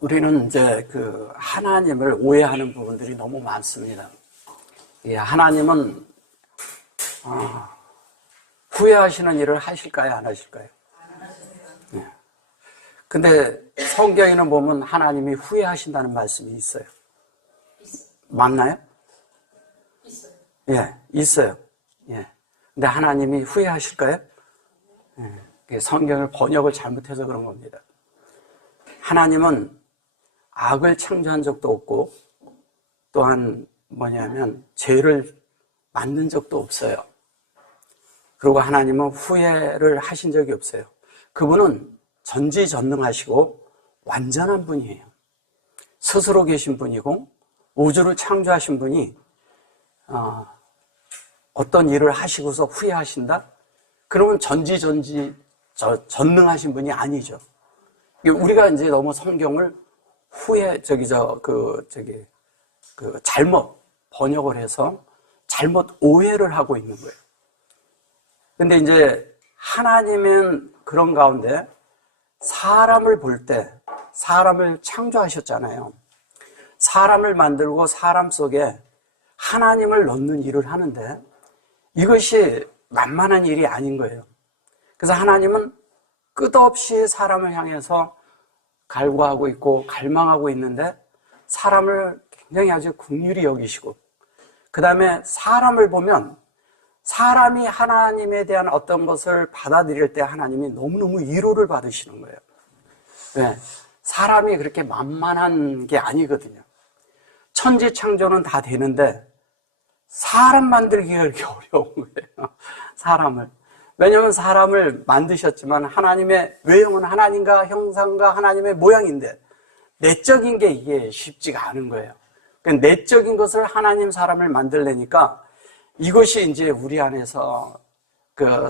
우리는 이제 하나님을 오해하는 부분들이 너무 많습니다. 하나님은 후회하시는 일을 하실까요, 안 하실까요? 네. 근데 성경에는 보면 하나님이 후회하신다는 말씀이 있어요. 맞나요? 있어요. 예, 있어요. 예. 근데 하나님이 후회하실까요? 예. 성경을 번역을 잘못해서 그런 겁니다. 하나님은 악을 창조한 적도 없고, 또한 죄를 만든 적도 없어요. 그리고 하나님은 후회를 하신 적이 없어요. 그분은 전지전능하시고 완전한 분이에요. 스스로 계신 분이고, 우주를 창조하신 분이 어떤 일을 하시고서 후회하신다? 그러면 전능하신 분이 아니죠. 우리가 이제 너무 성경을 잘못 번역을 해서 잘못 오해를 하고 있는 거예요. 근데 이제 하나님은 그런 가운데 사람을 볼 때 사람을 창조하셨잖아요. 사람을 만들고 사람 속에 하나님을 넣는 일을 하는데 이것이 만만한 일이 아닌 거예요. 그래서 하나님은 끝없이 사람을 향해서 갈구하고 있고 갈망하고 있는데 사람을 굉장히 아주 긍휼히 여기시고, 그 다음에 사람을 보면 사람이 하나님에 대한 어떤 것을 받아들일 때 하나님이 너무너무 위로를 받으시는 거예요. 왜? 사람이 그렇게 만만한 게 아니거든요. 천지창조는 다 되는데 사람 만들기가 그렇게 어려운 거예요. 사람을. 왜냐하면 사람을 만드셨지만 하나님의 외형은 하나님과 형상과 하나님의 모양인데 내적인 게 이게 쉽지가 않은 거예요. 그러니까 내적인 것을 하나님 사람을 만들려니까 이것이 이제 우리 안에서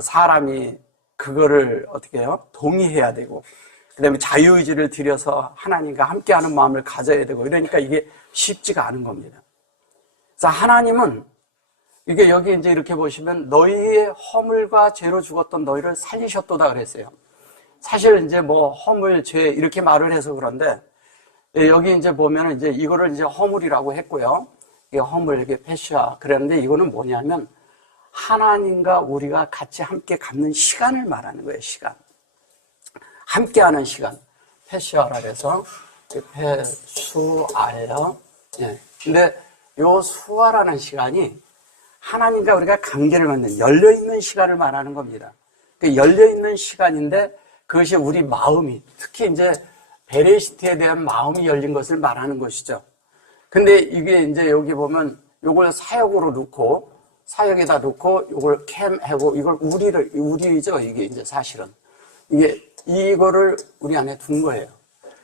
사람이 그거를 어떻게 해요? 동의해야 되고, 그 다음에 자유의지를 들여서 하나님과 함께하는 마음을 가져야 되고, 이러니까 이게 쉽지가 않은 겁니다. 그래서 하나님은 이게 여기 이제 이렇게 보시면 너희의 허물과 죄로 죽었던 너희를 살리셨도다 그랬어요. 사실 이제 허물, 죄 이렇게 말을 해서 그런데 여기 이제 보면은 이제 이거를 이제 허물이라고 했고요. 이게 허물, 이게 페시아 그랬는데 이거는 뭐냐면 하나님과 우리가 같이 함께 갖는 시간을 말하는 거예요. 시간. 함께하는 시간. 페시아라 그래서 페수아예요. 예. 근데 요 수아라는 시간이 하나님과 우리가 관계를 맺는 열려있는 시간을 말하는 겁니다. 열려있는 시간인데 그것이 우리 마음이, 특히 이제 베레시트에 대한 마음이 열린 것을 말하는 것이죠. 근데 이게 이제 여기 보면 요걸 사역으로 놓고, 사역에다 놓고 요걸 캠하고 이걸 우리죠. 이게 이제 사실은. 이거를 우리 안에 둔 거예요.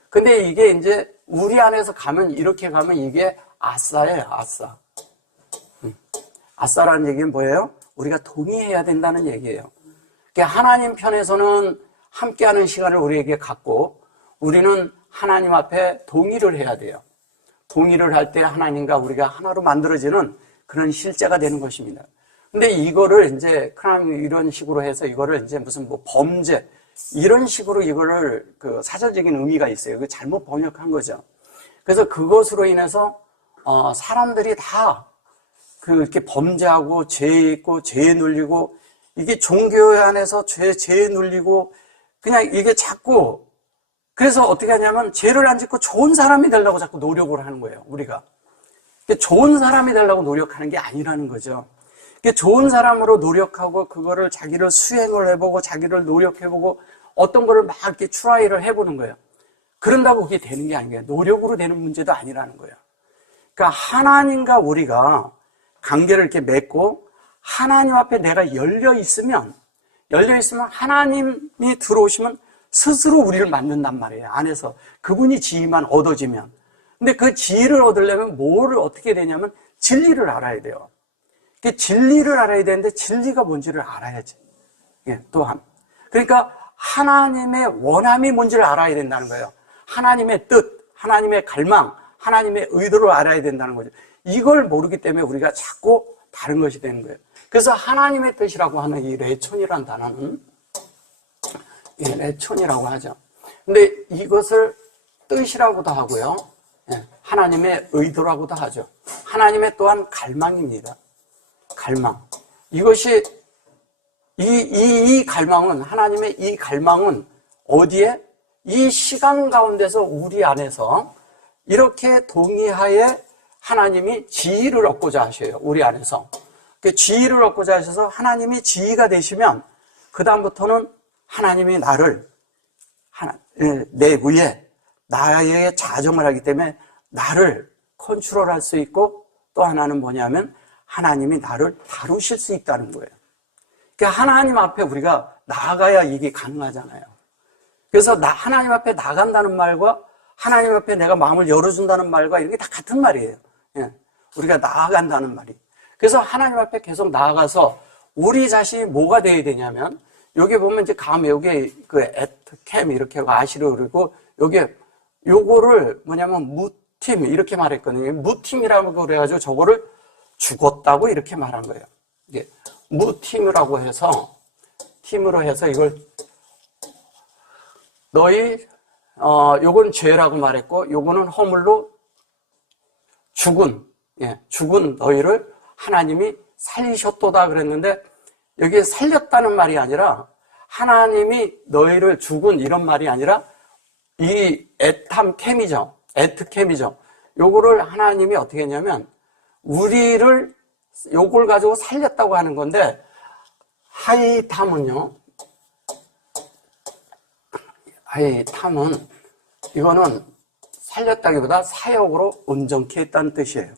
근데 이게 이제 우리 안에서 가면, 이렇게 가면 이게 아싸예요, 아싸. 아싸라는 얘기는 뭐예요? 우리가 동의해야 된다는 얘기예요. 그러니까 하나님 편에서는 함께하는 시간을 우리에게 갖고 우리는 하나님 앞에 동의를 해야 돼요. 동의를 할 때 하나님과 우리가 하나로 만들어지는 그런 실제가 되는 것입니다. 근데 이거를 이제 이런 식으로 해서 이거를 이제 무슨 범죄 이런 식으로 이거를 사전적인 의미가 있어요. 그 잘못 번역한 거죠. 그래서 그것으로 인해서 사람들이 다 이렇게 범죄하고 죄에 있고 죄에 눌리고, 이게 종교 안에서 죄에 눌리고 그냥 이게 자꾸, 그래서 어떻게 하냐면 죄를 안 짓고 좋은 사람이 되려고 자꾸 노력을 하는 거예요. 우리가 좋은 사람이 되려고 노력하는 게 아니라는 거죠. 좋은 사람으로 노력하고 그거를 자기를 수행을 해보고 자기를 노력해보고 어떤 거를 막 이렇게 트라이를 해보는 거예요. 그런다고 그게 되는 게 아닌 거예요. 노력으로 되는 문제도 아니라는 거예요. 그러니까 하나님과 우리가 관계를 이렇게 맺고 하나님 앞에 내가 열려 있으면 하나님이 들어오시면 스스로 우리를 만든단 말이에요. 안에서 그분이 지혜만 얻어지면. 근데 그 지혜를 얻으려면 뭐를 어떻게 되냐면 진리를 알아야 돼요. 진리를 알아야 되는데 진리가 뭔지를 알아야지. 또한. 그러니까 하나님의 원함이 뭔지를 알아야 된다는 거예요. 하나님의 뜻, 하나님의 갈망, 하나님의 의도를 알아야 된다는 거죠. 이걸 모르기 때문에 우리가 자꾸 다른 것이 되는 거예요. 그래서 하나님의 뜻이라고 하는 이 레촌이라는 단어는 레촌이라고 하죠. 근데 이것을 뜻이라고도 하고요. 예, 하나님의 의도라고도 하죠. 하나님의 또한 갈망입니다. 갈망. 이것이 이 갈망은, 하나님의 이 갈망은 어디에? 이 시간 가운데서 우리 안에서 이렇게 동의하에 하나님이 지혜를 얻고자 하셔요. 우리 안에서. 그 지혜를 얻고자 하셔서 하나님이 지혜가 되시면 그 다음부터는 하나님이 나를 내 위에 나의 자정을 하기 때문에 나를 컨트롤할 수 있고, 또 하나는 뭐냐면 하나님이 나를 다루실 수 있다는 거예요. 그러니까 하나님 앞에 우리가 나아가야 이게 가능하잖아요. 그래서 하나님 앞에 나간다는 말과 하나님 앞에 내가 마음을 열어준다는 말과 이게 다 같은 말이에요. 예, 우리가 나아간다는 말이. 그래서 하나님 앞에 계속 나아가서 우리 자신이 뭐가 돼야 되냐면, 여기 보면 이제 여기 그 캠 이렇게 하고 아시로 그리고 요거를 뭐냐면 무팀 이렇게 말했거든요. 무팀이라고 그래가지고 저거를 죽었다고 이렇게 말한 거예요. 이게 무팀이라고 해서 팀으로 해서 이걸 너희 요건 죄라고 말했고, 요거는 허물로 죽은 너희를 하나님이 살리셨도다 그랬는데, 여기에 살렸다는 말이 아니라 하나님이 너희를 죽은 이런 말이 아니라 이 에탐캠이죠. 에트캠이죠. 요거를 하나님이 어떻게 했냐면 우리를 요걸 가지고 살렸다고 하는 건데, 하이탐은요. 하이탐은 이거는 살렸다기보다 사역으로 온전케 했다는 뜻이에요.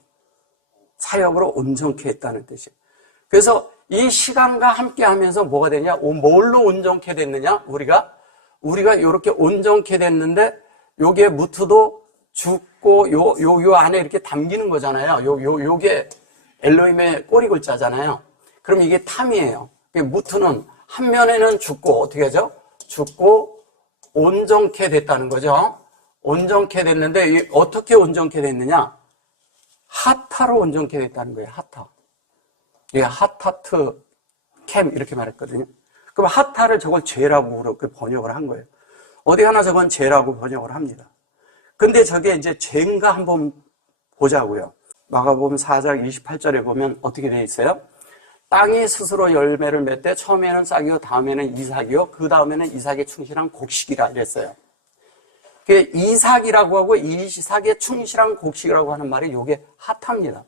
사역으로 온전케 했다는 뜻이에요. 그래서 이 시간과 함께 하면서 뭐가 되냐? 뭘로 온전케 됐느냐? 우리가 이렇게 온전케 됐는데, 요게 무트도 죽고 요 안에 이렇게 담기는 거잖아요. 요게 엘로힘의 꼬리 글자잖아요. 그럼 이게 탐이에요. 무트는 한 면에는 죽고 어떻게 하죠? 죽고 온전케 됐다는 거죠. 온전케 됐는데 어떻게 온전케 됐느냐? 하타로 온전케 됐다는 거예요. 하타. 예, 하타트 캠 이렇게 말했거든요. 그럼 하타를 저걸 죄라고 그렇게 번역을 한 거예요. 어디 하나 저건 죄라고 번역을 합니다. 근데 저게 이제 죄인가 한번 보자고요. 마가복음 4장 28절에 보면 어떻게 되어 있어요? 땅이 스스로 열매를 맺되 처음에는 싹이요, 다음에는 이삭이요, 그 다음에는 이삭에 충실한 곡식이라 이랬어요. 이삭이라고 하고 이삭에 충실한 곡식이라고 하는 말이 요게 하타입니다.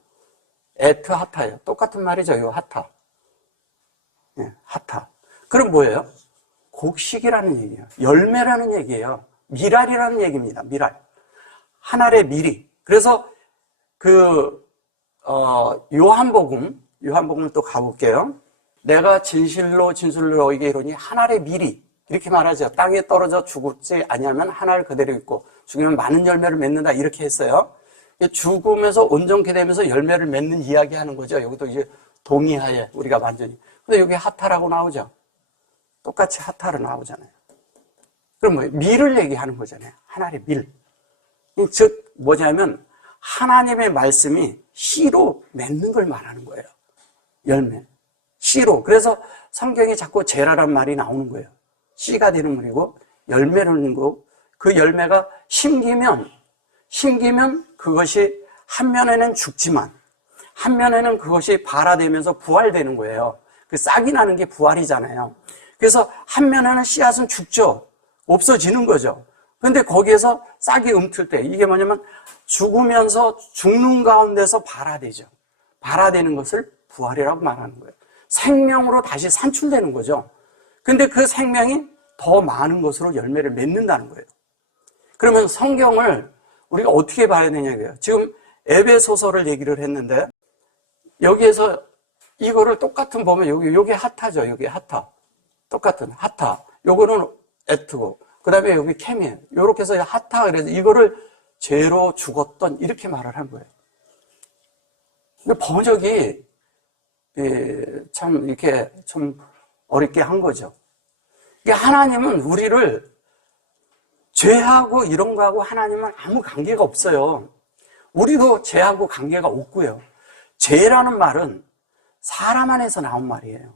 에트 하타예요. 똑같은 말이죠. 요 하타. 예, 하타. 그럼 뭐예요? 곡식이라는 얘기예요. 열매라는 얘기예요. 미랄이라는 얘기입니다. 미랄. 한 알의 밀이. 그래서 요한복음을 또 가볼게요. 내가 진실로 너희에게 이르노니 한 알의 밀이. 이렇게 말하죠. 땅에 떨어져 죽지 아니하면 한 알 그대로 있고 죽으면 많은 열매를 맺는다. 이렇게 했어요. 죽으면서 온전케 되면서 열매를 맺는 이야기 하는 거죠. 여기도 이제 동의하에 우리가 완전히. 근데 여기 하타라고 나오죠. 똑같이 하타로 나오잖아요. 그럼 뭐 밀을 얘기하는 거잖아요. 하나의 밀. 즉 뭐냐면 하나님의 말씀이 씨로 맺는 걸 말하는 거예요. 열매. 씨로. 그래서 성경에 자꾸 제라란 말이 나오는 거예요. 씨가 되는 말이고 열매라는 거. 그 열매가 심기면 그것이 한 면에는 죽지만 한 면에는 그것이 발화되면서 부활되는 거예요. 그 싹이 나는 게 부활이잖아요. 그래서 한 면에는 씨앗은 죽죠. 없어지는 거죠. 그런데 거기에서 싹이 움틀 때 이게 뭐냐면 죽으면서 죽는 가운데서 발화되죠. 발화되는 것을 부활이라고 말하는 거예요. 생명으로 다시 산출되는 거죠. 근데 그 생명이 더 많은 것으로 열매를 맺는다는 거예요. 그러면 성경을 우리가 어떻게 봐야 되냐고요. 지금 에베소서를 얘기를 했는데 여기에서 이거를 똑같은 보면 여기 하타죠. 여기 하타. 똑같은 하타. 요거는 에트고 그 다음에 여기 캠이에요. 요렇게 해서 하타 그래서 이거를 죄로 죽었던 이렇게 말을 한 거예요. 근데 번역이 참 이렇게 좀 어렵게 한 거죠. 이게 하나님은 우리를 죄하고 이런 거하고 하나님은 아무 관계가 없어요. 우리도 죄하고 관계가 없고요. 죄라는 말은 사람 안에서 나온 말이에요.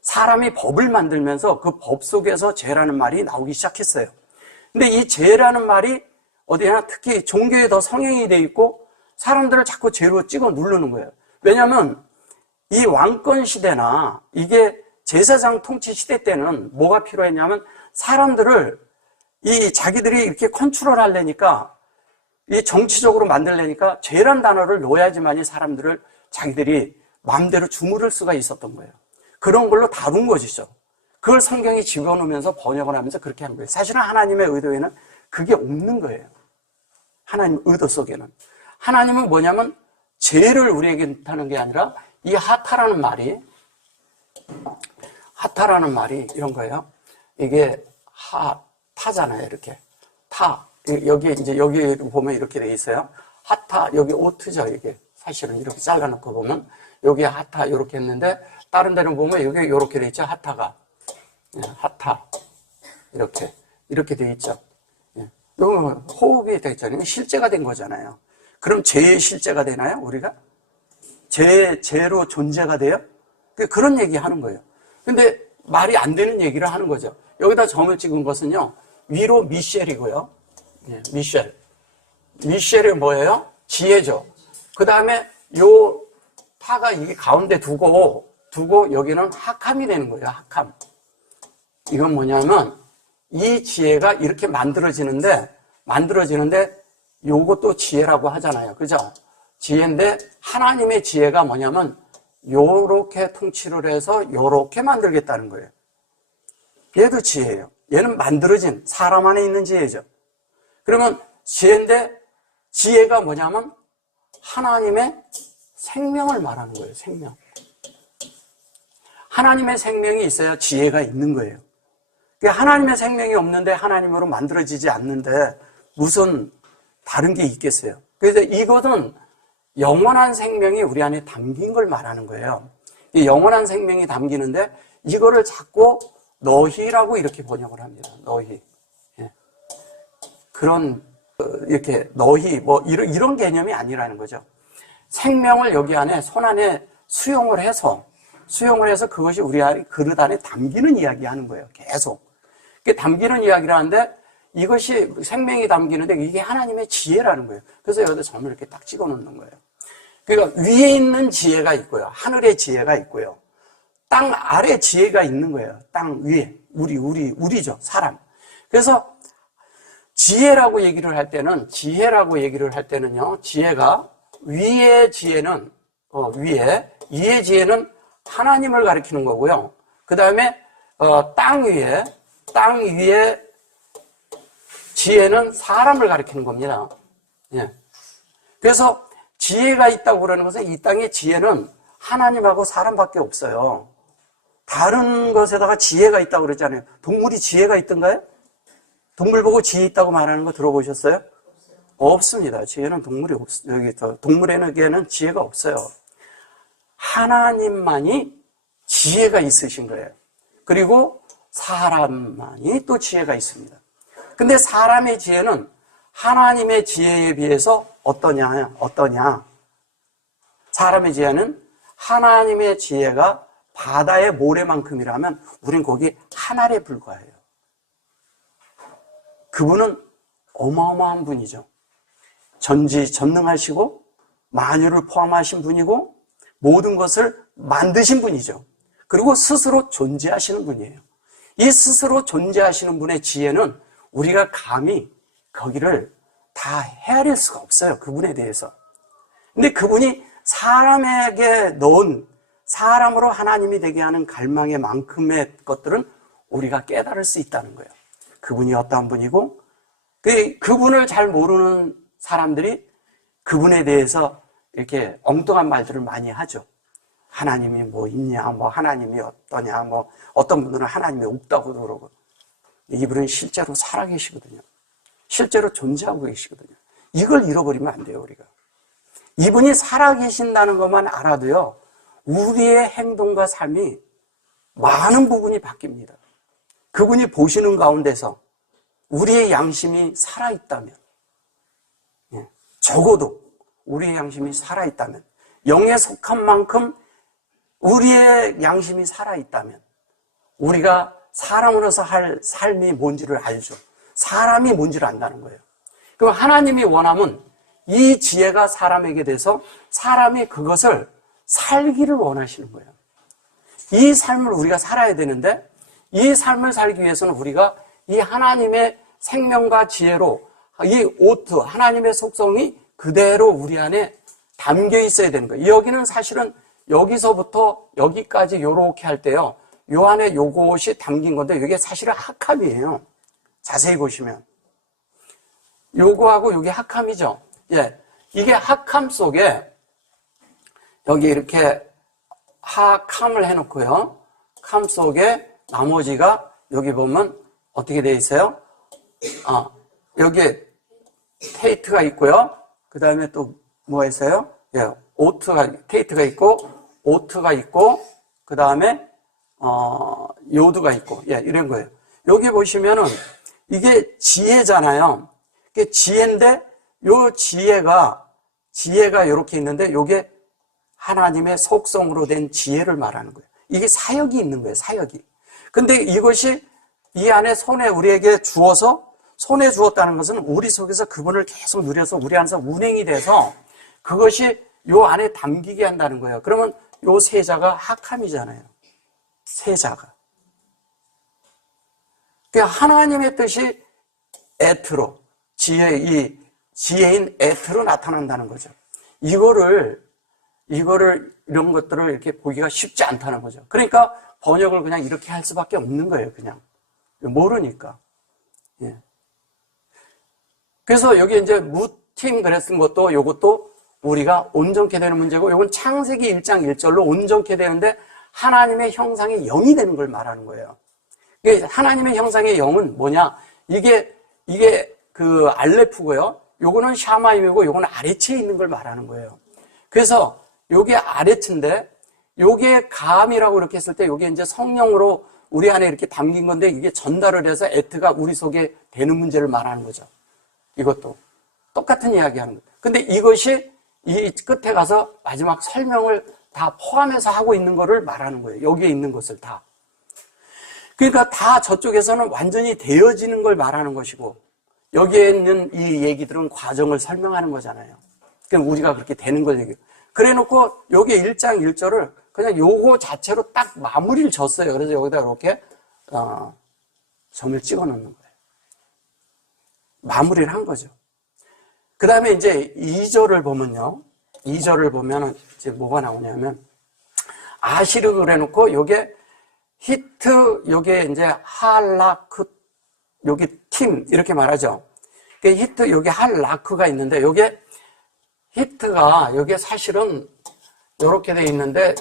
사람이 법을 만들면서 그 법 속에서 죄라는 말이 나오기 시작했어요. 근데 이 죄라는 말이 어디나 특히 종교에 더 성행이 돼 있고 사람들을 자꾸 죄로 찍어 누르는 거예요. 왜냐하면 이 왕권 시대나 이게 제사장 통치 시대 때는 뭐가 필요했냐면 사람들을 이 자기들이 이렇게 컨트롤 하려니까 이 정치적으로 만들려니까 죄란 단어를 넣어야지만이 사람들을 자기들이 마음대로 주무를 수가 있었던 거예요. 그런 걸로 다룬 것이죠. 그걸 성경이 집어넣으면서 번역을 하면서 그렇게 한 거예요. 사실은 하나님의 의도에는 그게 없는 거예요. 하나님 의도 속에는. 하나님은 뭐냐면 죄를 우리에게 하는 게 아니라 이 하타라는 말이 이런 거예요. 이게 타잖아요. 이렇게. 타. 여기 보면 이렇게 돼 있어요. 하타, 여기 오트죠. 이게. 사실은 이렇게 잘라놓고 보면 여기에 하타 이렇게 했는데 다른 데는 보면 여기 이렇게 돼 있죠. 하타가. 하타. 이렇게 돼 있죠. 이거 호흡이 됐잖아요. 실제가 된 거잖아요. 그럼 죄의 실제가 되나요? 우리가? 죄로 존재가 돼요? 그런 얘기 하는 거예요. 근데 말이 안 되는 얘기를 하는 거죠. 여기다 점을 찍은 것은요, 위로 미셸이고요. 미셸. 미셸이 뭐예요? 지혜죠. 그 다음에 요 타가 이게 가운데 두고 여기는 하캄이 되는 거예요. 하캄. 이건 뭐냐면 이 지혜가 이렇게 만들어지는데 요것도 지혜라고 하잖아요. 그죠? 지혜인데 하나님의 지혜가 뭐냐면 요렇게 통치를 해서 요렇게 만들겠다는 거예요. 얘도 지혜예요. 얘는 만들어진 사람 안에 있는 지혜죠. 그러면 지혜인데 지혜가 뭐냐면 하나님의 생명을 말하는 거예요. 생명. 하나님의 생명이 있어야 지혜가 있는 거예요. 하나님의 생명이 없는데 하나님으로 만들어지지 않는데 무슨 다른 게 있겠어요. 그래서 이것은 영원한 생명이 우리 안에 담긴 걸 말하는 거예요. 이 영원한 생명이 담기는데 이거를 자꾸 너희라고 이렇게 번역을 합니다. 너희. 그런 이렇게 너희 이런 개념이 아니라는 거죠. 생명을 여기 안에 손 안에 수용을 해서 그것이 우리 그릇 안에 담기는 이야기하는 거예요. 계속. 담기는 이야기라는데 이것이 생명이 담기는데 이게 하나님의 지혜라는 거예요. 그래서 여기다 점을 이렇게 딱 찍어 놓는 거예요. 그러니까 위에 있는 지혜가 있고요. 하늘의 지혜가 있고요. 땅 아래 지혜가 있는 거예요. 땅 위에. 우리죠. 사람. 그래서 지혜라고 얘기를 할 때는요, 지혜가 위의 지혜는 위의 지혜는 하나님을 가리키는 거고요. 그 다음에 땅 위에 지혜는 사람을 가리키는 겁니다. 그래서 지혜가 있다고 그러는 것은 이 땅의 지혜는 하나님하고 사람밖에 없어요. 다른 것에다가 지혜가 있다고 그랬잖아요. 동물이 지혜가 있던가요? 동물 보고 지혜 있다고 말하는 거 들어보셨어요? 없습니다. 지혜는 동물에게는 지혜가 없어요. 하나님만이 지혜가 있으신 거예요. 그리고 사람만이 또 지혜가 있습니다. 근데 사람의 지혜는 하나님의 지혜에 비해서 어떠냐? 사람의 지혜는 하나님의 지혜가 바다의 모래만큼이라면 우린 거기 한 알에 불과해요. 그분은 어마어마한 분이죠. 전지전능하시고 만유를 포함하신 분이고 모든 것을 만드신 분이죠. 그리고 스스로 존재하시는 분이에요. 이 스스로 존재하시는 분의 지혜는 우리가 감히 거기를 다 헤아릴 수가 없어요. 그분에 대해서. 근데 그분이 사람에게 넣은 사람으로 하나님이 되게 하는 갈망의 만큼의 것들은 우리가 깨달을 수 있다는 거예요. 그분이 어떠한 분이고 그분을 잘 모르는 사람들이 그분에 대해서 이렇게 엉뚱한 말들을 많이 하죠. 하나님이 뭐 있냐, 하나님이 어떠냐, 어떤 분들은 하나님이 없다고도 그러고. 이분은 실제로 살아계시거든요. 실제로 존재하고 계시거든요. 이걸 잃어버리면 안 돼요, 우리가. 이분이 살아계신다는 것만 알아도요, 우리의 행동과 삶이 많은 부분이 바뀝니다. 그분이 보시는 가운데서 우리의 양심이 살아있다면, 적어도 우리의 양심이 살아있다면, 영에 속한 만큼 우리의 양심이 살아있다면, 우리가 사람으로서 할 삶이 뭔지를 알죠. 사람이 뭔지를 안다는 거예요. 그럼 하나님이 원하면 이 지혜가 사람에게 돼서 사람이 그것을 살기를 원하시는 거예요. 이 삶을 우리가 살아야 되는데 이 삶을 살기 위해서는 우리가 이 하나님의 생명과 지혜로 이 오트, 하나님의 속성이 그대로 우리 안에 담겨 있어야 되는 거예요. 여기는 사실은 여기서부터 여기까지 요렇게 할 때요. 요 안에 요것이 담긴 건데 이게 사실은 학함이에요. 자세히 보시면. 요거하고 요게 학함이죠. 예. 이게 학함 속에 여기 이렇게 학함을 해놓고요. 캄 속에 나머지가 여기 보면 어떻게 되어 있어요? 여기에 테이트가 있고요. 그 다음에 또 뭐가 있어요? 예, 테이트가 있고, 오트가 있고, 그 다음에, 요드가 있고, 예, 이런 거예요. 여기 보시면은 이게 지혜잖아요. 이게 지혜인데, 요 지혜가 이렇게 있는데, 요게 하나님의 속성으로 된 지혜를 말하는 거예요. 이게 사역이 있는 거예요, 사역이. 근데 이것이 이 안에 손에 우리에게 손에 주었다는 것은 우리 속에서 그분을 계속 누려서 우리 안에서 운행이 돼서 그것이 요 안에 담기게 한다는 거예요. 그러면 요 세자가 학함이잖아요. 세자가. 그러니까 하나님의 뜻이 에트로, 지혜인 에트로 나타난다는 거죠. 이거를 이런 것들을 이렇게 보기가 쉽지 않다는 거죠. 그러니까 번역을 그냥 이렇게 할 수밖에 없는 거예요, 그냥. 모르니까. 예. 그래서 여기 이제 무팀 그랬은 것도 요것도 우리가 온전케 되는 문제고, 요건 창세기 1장 1절로 온전케 되는데 하나님의 형상의 영이 되는 걸 말하는 거예요. 하나님의 형상의 영은 뭐냐? 이게 그 알레프고요. 요거는 샤마임이고 요거는 아레츠에 있는 걸 말하는 거예요. 그래서 요게 아레츠인데 요게 감이라고 이렇게 했을 때 요게 이제 성령으로 우리 안에 이렇게 담긴 건데 이게 전달을 해서 에트가 우리 속에 되는 문제를 말하는 거죠. 이것도 똑같은 이야기 하는 거예요. 근데 이것이 이 끝에 가서 마지막 설명을 다 포함해서 하고 있는 거를 말하는 거예요. 여기에 있는 것을 다. 그러니까 다 저쪽에서는 완전히 되어지는 걸 말하는 것이고 여기에 있는 이 얘기들은 과정을 설명하는 거잖아요. 그럼 우리가 그렇게 되는 걸 얘기해요. 그래 놓고 여기 1장 1절을 그냥 요거 자체로 딱 마무리를 졌어요. 그래서 여기다 이렇게 점을 찍어 놓는 거예요. 마무리를 한 거죠. 그 다음에 이제 2절을 보면요. 2절을 보면 이제 뭐가 나오냐면 아시르 그래 놓고 요게 히트, 요게 이제 할라크, 요게 팀 이렇게 말하죠. 히트, 요게 할라크가 있는데 요게 히트가 요게 사실은 요렇게 돼 있는데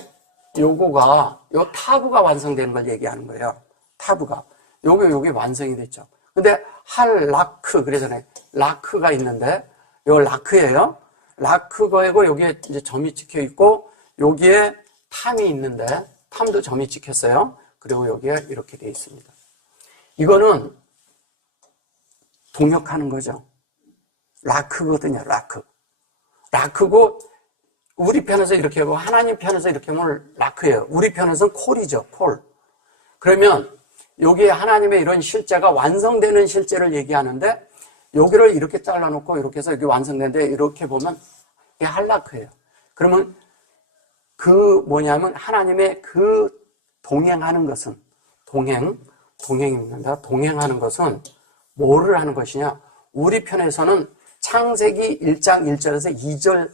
요거가 요 타브가 완성되는 걸 얘기하는 거예요. 타브가 요게 완성이 됐죠. 근데 할라크 그래서네 라크가 있는데 요 라크예요. 라크거이고 여기에 이제 점이 찍혀 있고 여기에 탐이 있는데 탐도 점이 찍혔어요. 그리고 여기에 이렇게 돼 있습니다. 이거는 동역하는 거죠. 라크거든요. 라크고 우리 편에서 이렇게 하고 하나님 편에서 이렇게 하면 라크예요. 우리 편에서는 콜이죠. 콜. 그러면 여기에 하나님의 이런 실제가 완성되는 실제를 얘기하는데 여기를 이렇게 잘라놓고 이렇게 해서 여기 완성되는데 이렇게 보면 이게 할라크예요. 그러면 그 뭐냐면 하나님의 그 동행하는 것은 동행입니다. 동행하는 것은 뭐를 하는 것이냐? 우리 편에서는 창세기 1장 1절에서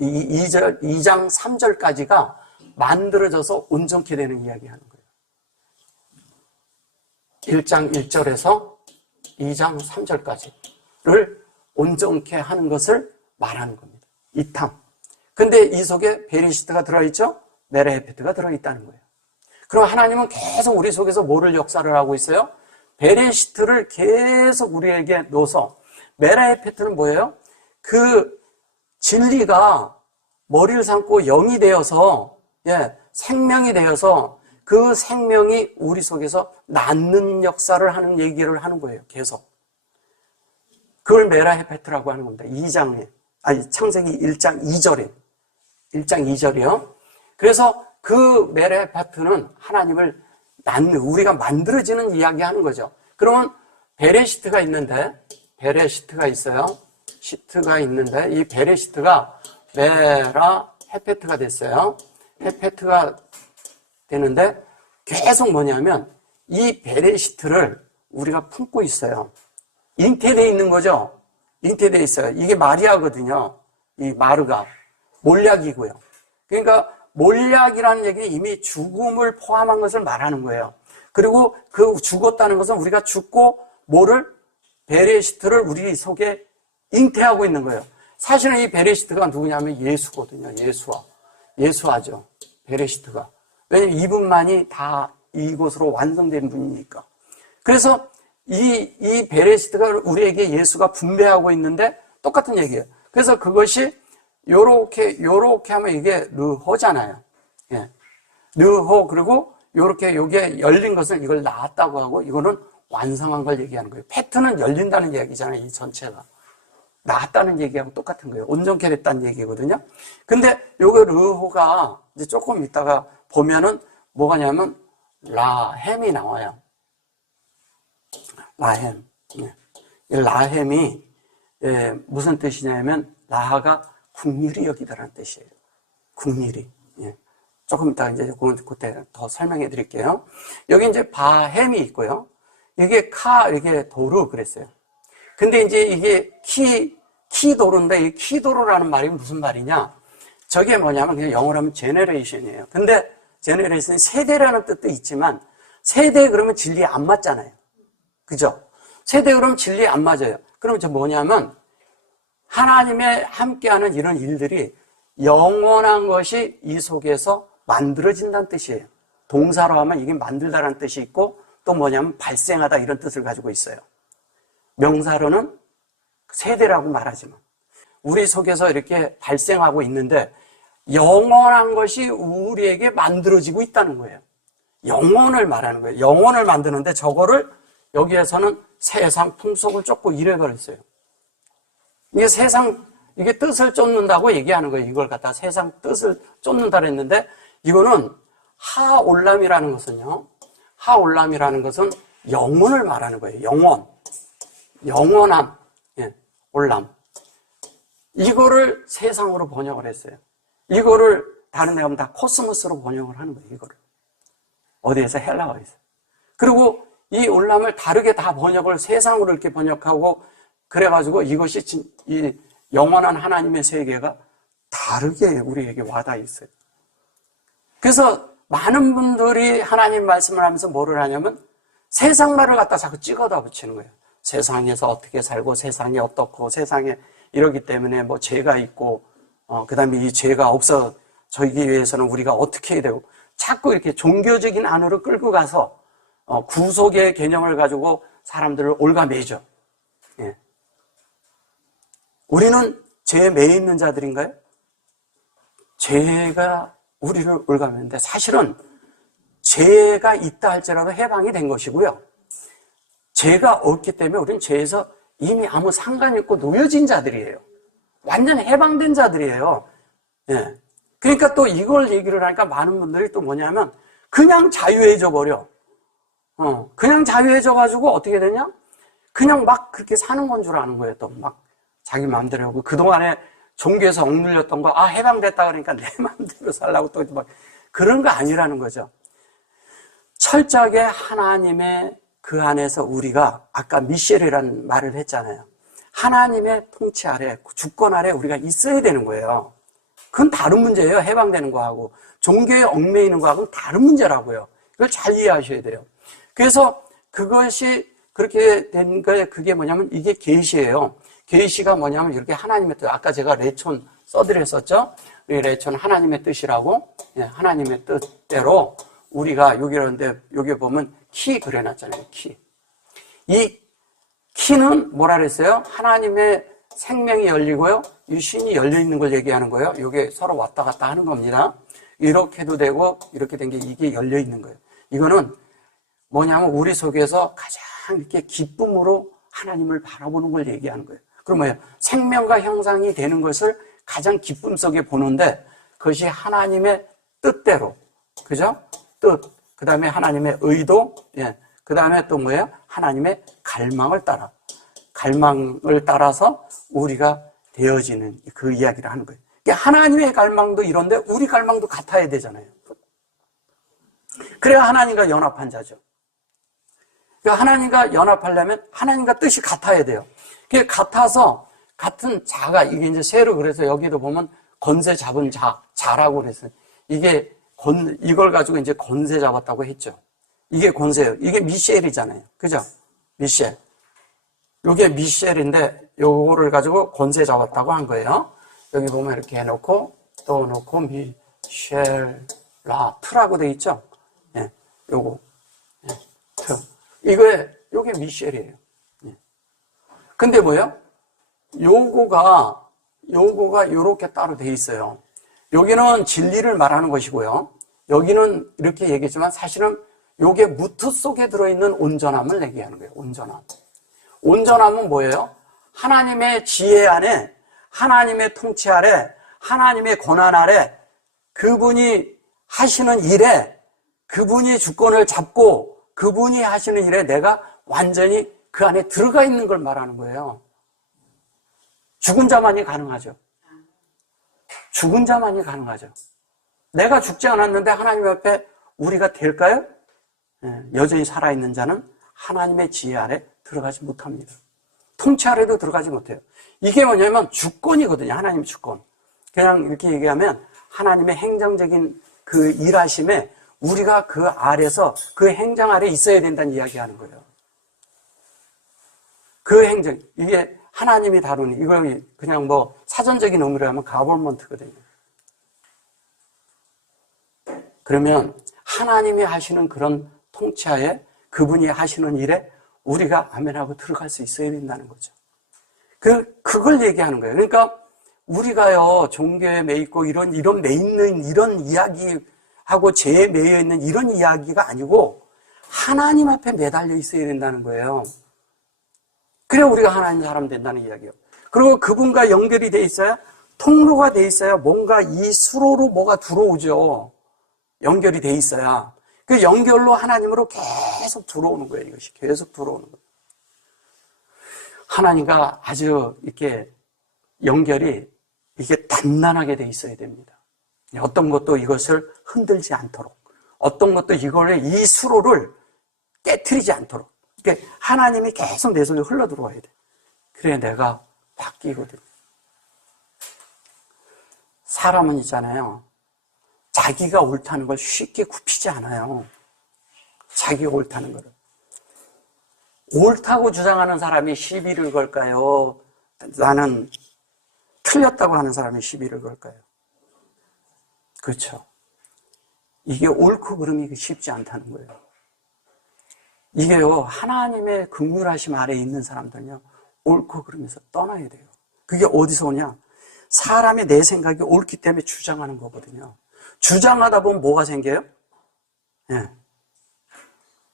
2장 3절까지가 만들어져서 온전케 되는 이야기 하는 거예요. 1장 1절에서 2장 3절까지를 온전케 하는 것을 말하는 겁니다. 이탐. 근데 이 속에 베리시트가 들어있죠? 메레헤페트가 들어있다는 거예요. 그럼 하나님은 계속 우리 속에서 뭐를 역사를 하고 있어요? 베레시트를 계속 우리에게 넣어서 메레헤페트는 뭐예요? 그 진리가 머리를 삼고 영이 되어서 생명이 되어서 그 생명이 우리 속에서 낳는 역사를 하는 얘기를 하는 거예요. 계속. 그걸 메라헤페트라고 하는 겁니다. 창세기 1장 2절에. 1장 2절이요. 그래서 그 메라헤페트는 하나님을 우리가 만들어지는 이야기 하는 거죠. 그러면 베레시트가 있는데, 베레시트가 있어요. 베레시트가 있는데 이 베레시트가 메라 헤페트가 됐어요. 헤페트가 되는데 계속 뭐냐면 이 베레시트를 우리가 품고 있어요. 잉태되어 있는 거죠. 잉태되어 있어요. 이게 마리아거든요. 이 마르가 몰약이고요. 그러니까 몰약이라는 얘기는 이미 죽음을 포함한 것을 말하는 거예요. 그리고 그 죽었다는 것은 우리가 죽고 뭐를 베레시트를 우리 속에 잉태하고 있는 거예요. 사실은 이 베레시트가 누구냐면 예수거든요. 예수하죠. 베레시트가. 왜냐면 이분만이 다 이곳으로 완성된 분이니까. 그래서 이 베레시트가 우리에게 예수가 분배하고 있는데 똑같은 얘기예요. 그래서 그것이 요렇게 하면 이게 르호잖아요. 예. 르호, 그리고 요렇게 요게 열린 것을 이걸 낳았다고 하고, 이거는 완성한 걸 얘기하는 거예요. 패트는 열린다는 얘기잖아요. 이 전체가. 낳았다는 얘기하고 똑같은 거예요. 온전케 됐다는 얘기거든요. 근데 요거 르호가 이제 조금 있다가 보면은 뭐가냐면 라햄이 나와요. 라햄. 이 라햄이 무슨 뜻이냐면 라하가 국률이 여기다라는 뜻이에요. 국률이. 조금 이따 이제 그때 더 설명해 드릴게요. 여기 이제 바햄이 있고요. 이게 이게 도르 그랬어요. 근데 이제 이게 키도르인데 이 키도르라는 말이 무슨 말이냐? 저게 뭐냐면 그냥 영어로 하면 제너레이션이에요. 근데 제너레이션이 세대라는 뜻도 있지만 세대 그러면 진리에 안 맞잖아요. 그죠? 세대 그러면 진리에 안 맞아요. 그럼 저 뭐냐면 하나님의 함께하는 이런 일들이 영원한 것이 이 속에서 만들어진다는 뜻이에요. 동사로 하면 이게 만들다라는 뜻이 있고 또 뭐냐면 발생하다 이런 뜻을 가지고 있어요. 명사로는 세대라고 말하지만 우리 속에서 이렇게 발생하고 있는데 영원한 것이 우리에게 만들어지고 있다는 거예요. 영혼을 말하는 거예요. 영혼을 만드는데 저거를 여기에서는 세상 풍속을 쫓고 이래 버렸어요. 이게 이게 뜻을 쫓는다고 얘기하는 거예요. 이걸 갖다 세상 뜻을 쫓는다 그랬는데 이거는 하올람이라는 것은요. 하올람이라는 것은 영혼을 말하는 거예요. 영원함. 올람. 이거를 세상으로 번역을 했어요. 이거를 다른 데 가면 다 코스모스로 번역을 하는 거예요. 이거를. 어디에서? 헬라어에서. 그리고 이 올람을 다르게 다 번역을 세상으로 이렇게 번역하고 그래가지고 이것이 이 영원한 하나님의 세계가 다르게 우리에게 와닿아 있어요. 그래서 많은 분들이 하나님 말씀을 하면서 뭐를 하냐면 세상 말을 갖다 자꾸 찍어다 붙이는 거예요. 세상에서 어떻게 살고 세상이 어떻고 세상에 이러기 때문에 뭐 죄가 있고 그 다음에 이 죄가 없어지기 위해서는 우리가 어떻게 해야 되고 자꾸 이렇게 종교적인 안으로 끌고 가서 구속의 개념을 가지고 사람들을 올가매죠. 예. 우리는 죄에 매여 있는 자들인가요? 죄가 우리를 올가매는데 사실은 죄가 있다 할지라도 해방이 된 것이고요. 죄가 없기 때문에 우리는 죄에서 이미 아무 상관이 없고 놓여진 자들이에요. 완전 해방된 자들이에요. 예. 그러니까 또 이걸 얘기를 하니까 많은 분들이 또 뭐냐면 그냥 자유해져 버려. 그냥 자유해져가지고 어떻게 되냐? 그냥 막 그렇게 사는 건 줄 아는 거예요. 또 막 자기 마음대로 하고 그동안에 종교에서 억눌렸던 거, 해방됐다 그러니까 내 마음대로 살라고 또 막 그런 거 아니라는 거죠. 철저하게 하나님의 그 안에서 우리가 아까 미셸이라는 말을 했잖아요. 하나님의 통치 아래, 주권 아래 우리가 있어야 되는 거예요. 그건 다른 문제예요. 해방되는 거하고. 종교에 얽매이는 거하고는 다른 문제라고요. 이걸 잘 이해하셔야 돼요. 그래서 그것이 그렇게 된 거에 그게 뭐냐면 이게 계시예요. 계시가 뭐냐면 이렇게 하나님의 뜻. 아까 제가 레촌 써드렸었죠. 이 레촌 하나님의 뜻이라고. 하나님의 뜻대로 우리가 여기 보면 키 그려놨잖아요. 키. 이 키는 뭐라 그랬어요? 하나님의 생명이 열리고요. 이 신이 열려있는 걸 얘기하는 거예요. 이게 서로 왔다 갔다 하는 겁니다. 이렇게도 되고 이렇게 된 게 이게 열려있는 거예요. 이거는 뭐냐면 우리 속에서 가장 이렇게 기쁨으로 하나님을 바라보는 걸 얘기하는 거예요. 그럼 뭐예요? 생명과 형상이 되는 것을 가장 기쁨 속에 보는데 그것이 하나님의 뜻대로. 그죠? 뜻. 그 다음에 하나님의 의도. 그 다음에 또 뭐예요? 하나님의 갈망을 따라. 갈망을 따라서 우리가 되어지는 그 이야기를 하는 거예요. 그러니까 하나님의 갈망도 이런데 우리 갈망도 같아야 되잖아요. 그래야 하나님과 연합한 자죠. 그러니까 하나님과 연합하려면 하나님과 뜻이 같아야 돼요. 그게 같아서 같은 자가 이게 이제 새로 그래서 여기도 보면 건세 잡은 자라고 그랬어요. 이걸 가지고 이제 건세 잡았다고 했죠. 이게 건세예요. 이게 미셸이잖아요. 그죠? 미셸. 이게 미셸인데 요거를 가지고 건세 잡았다고 한 거예요. 여기 보면 이렇게 해놓고 또 놓고 미셸 라트라고 돼 있죠. 예, 요거 예, 트. 요게 미셸이에요. 예. 근데 뭐예요? 요거가 요렇게 따로 돼 있어요. 여기는 진리를 말하는 것이고요. 여기는 이렇게 얘기했지만 사실은 요게 무트 속에 들어있는 온전함을 얘기하는 거예요. 온전함. 온전함은 뭐예요? 하나님의 지혜 안에, 하나님의 통치 아래, 하나님의 권한 아래, 그분이 하시는 일에, 그분이 주권을 잡고 그분이 하시는 일에 내가 완전히 그 안에 들어가 있는 걸 말하는 거예요. 죽은 자만이 가능하죠. 죽은 자만이 가능하죠. 내가 죽지 않았는데 하나님 앞에 우리가 될까요? 여전히 살아있는 자는 하나님의 지혜 아래 들어가지 못합니다. 통치 아래도 들어가지 못해요. 이게 뭐냐면 주권이거든요. 하나님의 주권. 그냥 이렇게 얘기하면 하나님의 행정적인 그 일하심에 우리가 그 아래서 그 행정 아래 있어야 된다는 이야기하는 거예요. 그 행정, 이게 하나님이 다루는, 이걸 그냥 뭐 사전적인 의미로 하면 가버먼트거든요. 그러면 하나님이 하시는 그런 통치하에 그분이 하시는 일에 우리가 아멘하고 들어갈 수 있어야 된다는 거죠. 그걸 얘기하는 거예요. 그러니까 우리가요, 종교에 매있고 이런 매있는 이런 이야기하고 죄에 매여 있는 이런 이야기가 아니고 하나님 앞에 매달려 있어야 된다는 거예요. 그래야 우리가 하나님 사람 된다는 이야기예요. 그리고 그분과 연결이 돼 있어야, 통로가 돼 있어야 뭔가 이 수로로 뭐가 들어오죠. 연결이 돼 있어야. 그 연결로 하나님으로 계속 들어오는 거예요. 이것이 계속 들어오는 거예요. 하나님과 아주 이렇게 연결이 이게 단단하게 돼 있어야 됩니다. 어떤 것도 이것을 흔들지 않도록, 어떤 것도 이 수로를 깨트리지 않도록. 그러니까 하나님이 계속 내 속에 흘러 들어와야 돼. 그래야 내가 바뀌거든요. 사람은 있잖아요. 자기가 옳다는 걸 쉽게 굽히지 않아요. 자기가 옳다는 거를. 옳다고 주장하는 사람이 시비를 걸까요? 나는 틀렸다고 하는 사람이 시비를 걸까요? 그렇죠. 이게 옳고 그름이 쉽지 않다는 거예요. 이게요, 하나님의 긍휼하심 아래에 있는 사람들은요, 옳고 그름에서 떠나야 돼요. 그게 어디서 오냐? 사람의 내 생각이 옳기 때문에 주장하는 거거든요. 주장하다 보면 뭐가 생겨요? 예.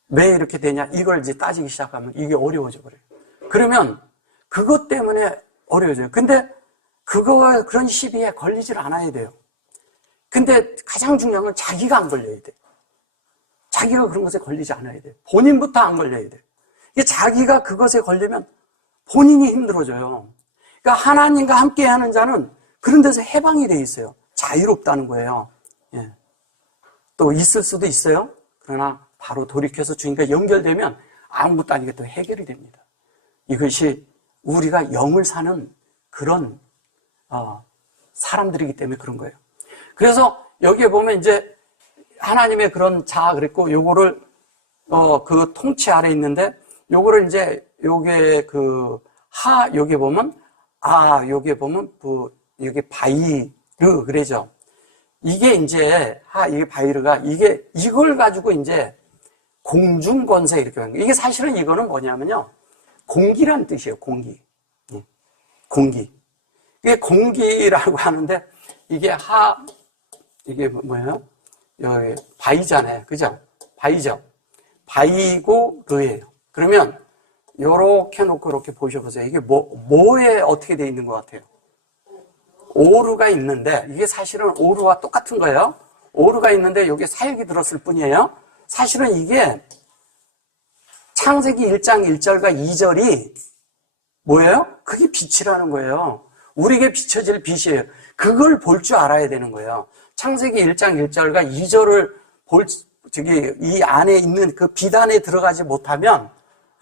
왜 이렇게 되냐? 이걸 이제 따지기 시작하면 이게 어려워져 버려요. 그러면 그것 때문에 어려워져요. 근데 그거가 그런 시비에 걸리질 않아야 돼요. 근데 가장 중요한 건 자기가 안 걸려야 돼요. 자기가 그런 것에 걸리지 않아야 돼요. 본인부터 안 걸려야 돼요. 이게 자기가 그것에 걸리면 본인이 힘들어져요. 그러니까 하나님과 함께 하는 자는 그런 데서 해방이 돼 있어요. 자유롭다는 거예요. 예. 또 있을 수도 있어요. 그러나 바로 돌이켜서 주님과 연결되면 아무것도 아니게 또 해결이 됩니다. 이것이 우리가 영을 사는 그런 사람들이기 때문에 그런 거예요. 그래서 여기에 보면 이제 하나님의 그런 자 그랬고 요거를 그 통치 아래 있는데 요거를 이제 요게 요게 보면 요게 보면 여기 바이르 그러죠. 이게 이제 이게 바이르가 이걸 가지고 이제 공중 권세 이렇게 하는 거예요. 이게 사실은 이거는 뭐냐면요. 공기란 뜻이에요. 공기. 공기. 이게 공기라고 하는데 이게 이게 뭐예요? 여기 바이잖아요. 그죠? 바이죠. 바이고 르예요. 그러면 요렇게 놓고 이렇게 보셔보세요. 이게 뭐에 어떻게 돼 있는 것 같아요? 오르가 있는데 이게 사실은 오르와 똑같은 거예요. 오르가 있는데 여기에 사역이 들었을 뿐이에요. 사실은 이게 창세기 1장 1절과 2절이 뭐예요? 그게 빛이라는 거예요. 우리에게 비춰질 빛이에요. 그걸 볼 줄 알아야 되는 거예요. 창세기 1장 1절과 2절을 이 안에 있는 그 빛 안에 들어가지 못하면,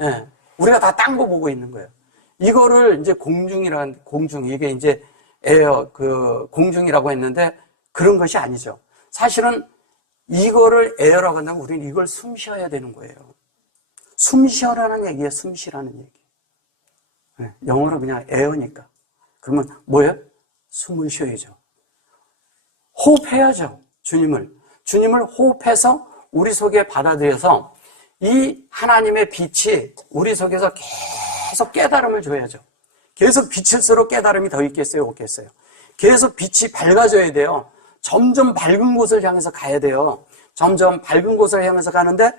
예, 우리가 다 딴 거 보고 있는 거예요. 이거를 이제 공중, 이게 이제 공중이라고 했는데 그런 것이 아니죠. 사실은 이거를 에어라고 한다면 우리는 이걸 숨 쉬어야 되는 거예요. 숨 쉬어라는 얘기예요. 숨 쉬라는 얘기. 네, 영어로 그냥 에어니까. 그러면 뭐예요? 숨을 쉬어야죠. 호흡해야죠. 주님을 호흡해서 우리 속에 받아들여서 이 하나님의 빛이 우리 속에서 계속 깨달음을 줘야죠. 계속 빛일수록 깨달음이 더 있겠어요? 없겠어요? 계속 빛이 밝아져야 돼요. 점점 밝은 곳을 향해서 가야 돼요. 점점 밝은 곳을 향해서 가는데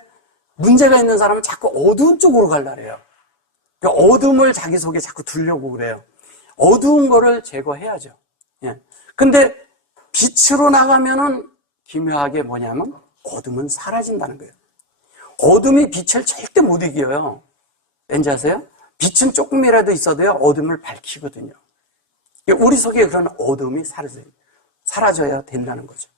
문제가 있는 사람은 자꾸 어두운 쪽으로 가려고 해요. 그러니까 어둠을 자기 속에 자꾸 두려고 그래요. 어두운 거를 제거해야죠. 예. 근데 빛으로 나가면은 기묘하게 뭐냐면 어둠은 사라진다는 거예요. 어둠이 빛을 절대 못 이겨요. 왠지 아세요? 빛은 조금이라도 있어도요, 어둠을 밝히거든요. 우리 속에 그런 어둠이 사라져야 된다는 거죠.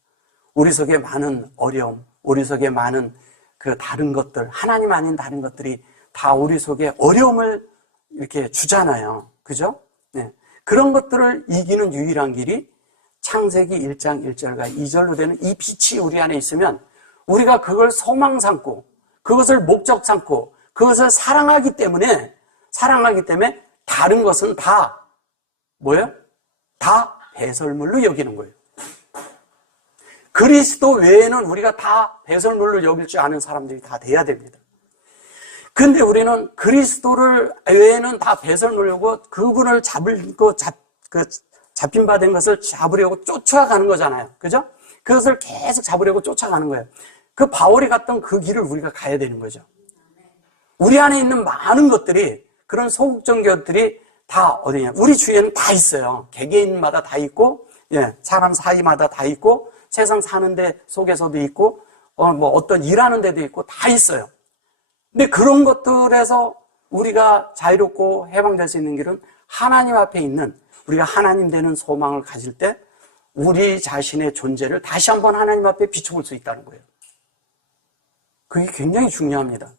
우리 속에 많은 어려움, 우리 속에 많은 그 다른 것들, 하나님 아닌 다른 것들이 다 우리 속에 어려움을 이렇게 주잖아요. 그죠? 네. 그런 것들을 이기는 유일한 길이 창세기 1장 1절과 2절로 되는 이 빛이 우리 안에 있으면 우리가 그걸 소망 삼고 그것을 목적 삼고 그것을 사랑하기 때문에 다른 것은 다 뭐예요? 다 배설물로 여기는 거예요. 그리스도 외에는 우리가 다 배설물로 여길 줄 아는 사람들이 다 돼야 됩니다. 근데 우리는 그리스도를 외에는 다 배설물이고 그분을 잡힌 바 된 것을 잡으려고 쫓아가는 거잖아요. 그죠? 그것을 계속 잡으려고 쫓아가는 거예요. 그 바울이 갔던 그 길을 우리가 가야 되는 거죠. 우리 안에 있는 많은 것들이, 그런 소극적 것들이 다 어디냐? 우리 주위에는 다 있어요. 개개인마다 다 있고, 예, 사람 사이마다 다 있고, 세상 사는 데 속에서도 있고, 어떤 일하는 데도 있고, 다 있어요. 근데 그런 것들에서 우리가 자유롭고 해방될 수 있는 길은 하나님 앞에 있는, 우리가 하나님 되는 소망을 가질 때 우리 자신의 존재를 다시 한번 하나님 앞에 비춰볼 수 있다는 거예요. 그게 굉장히 중요합니다.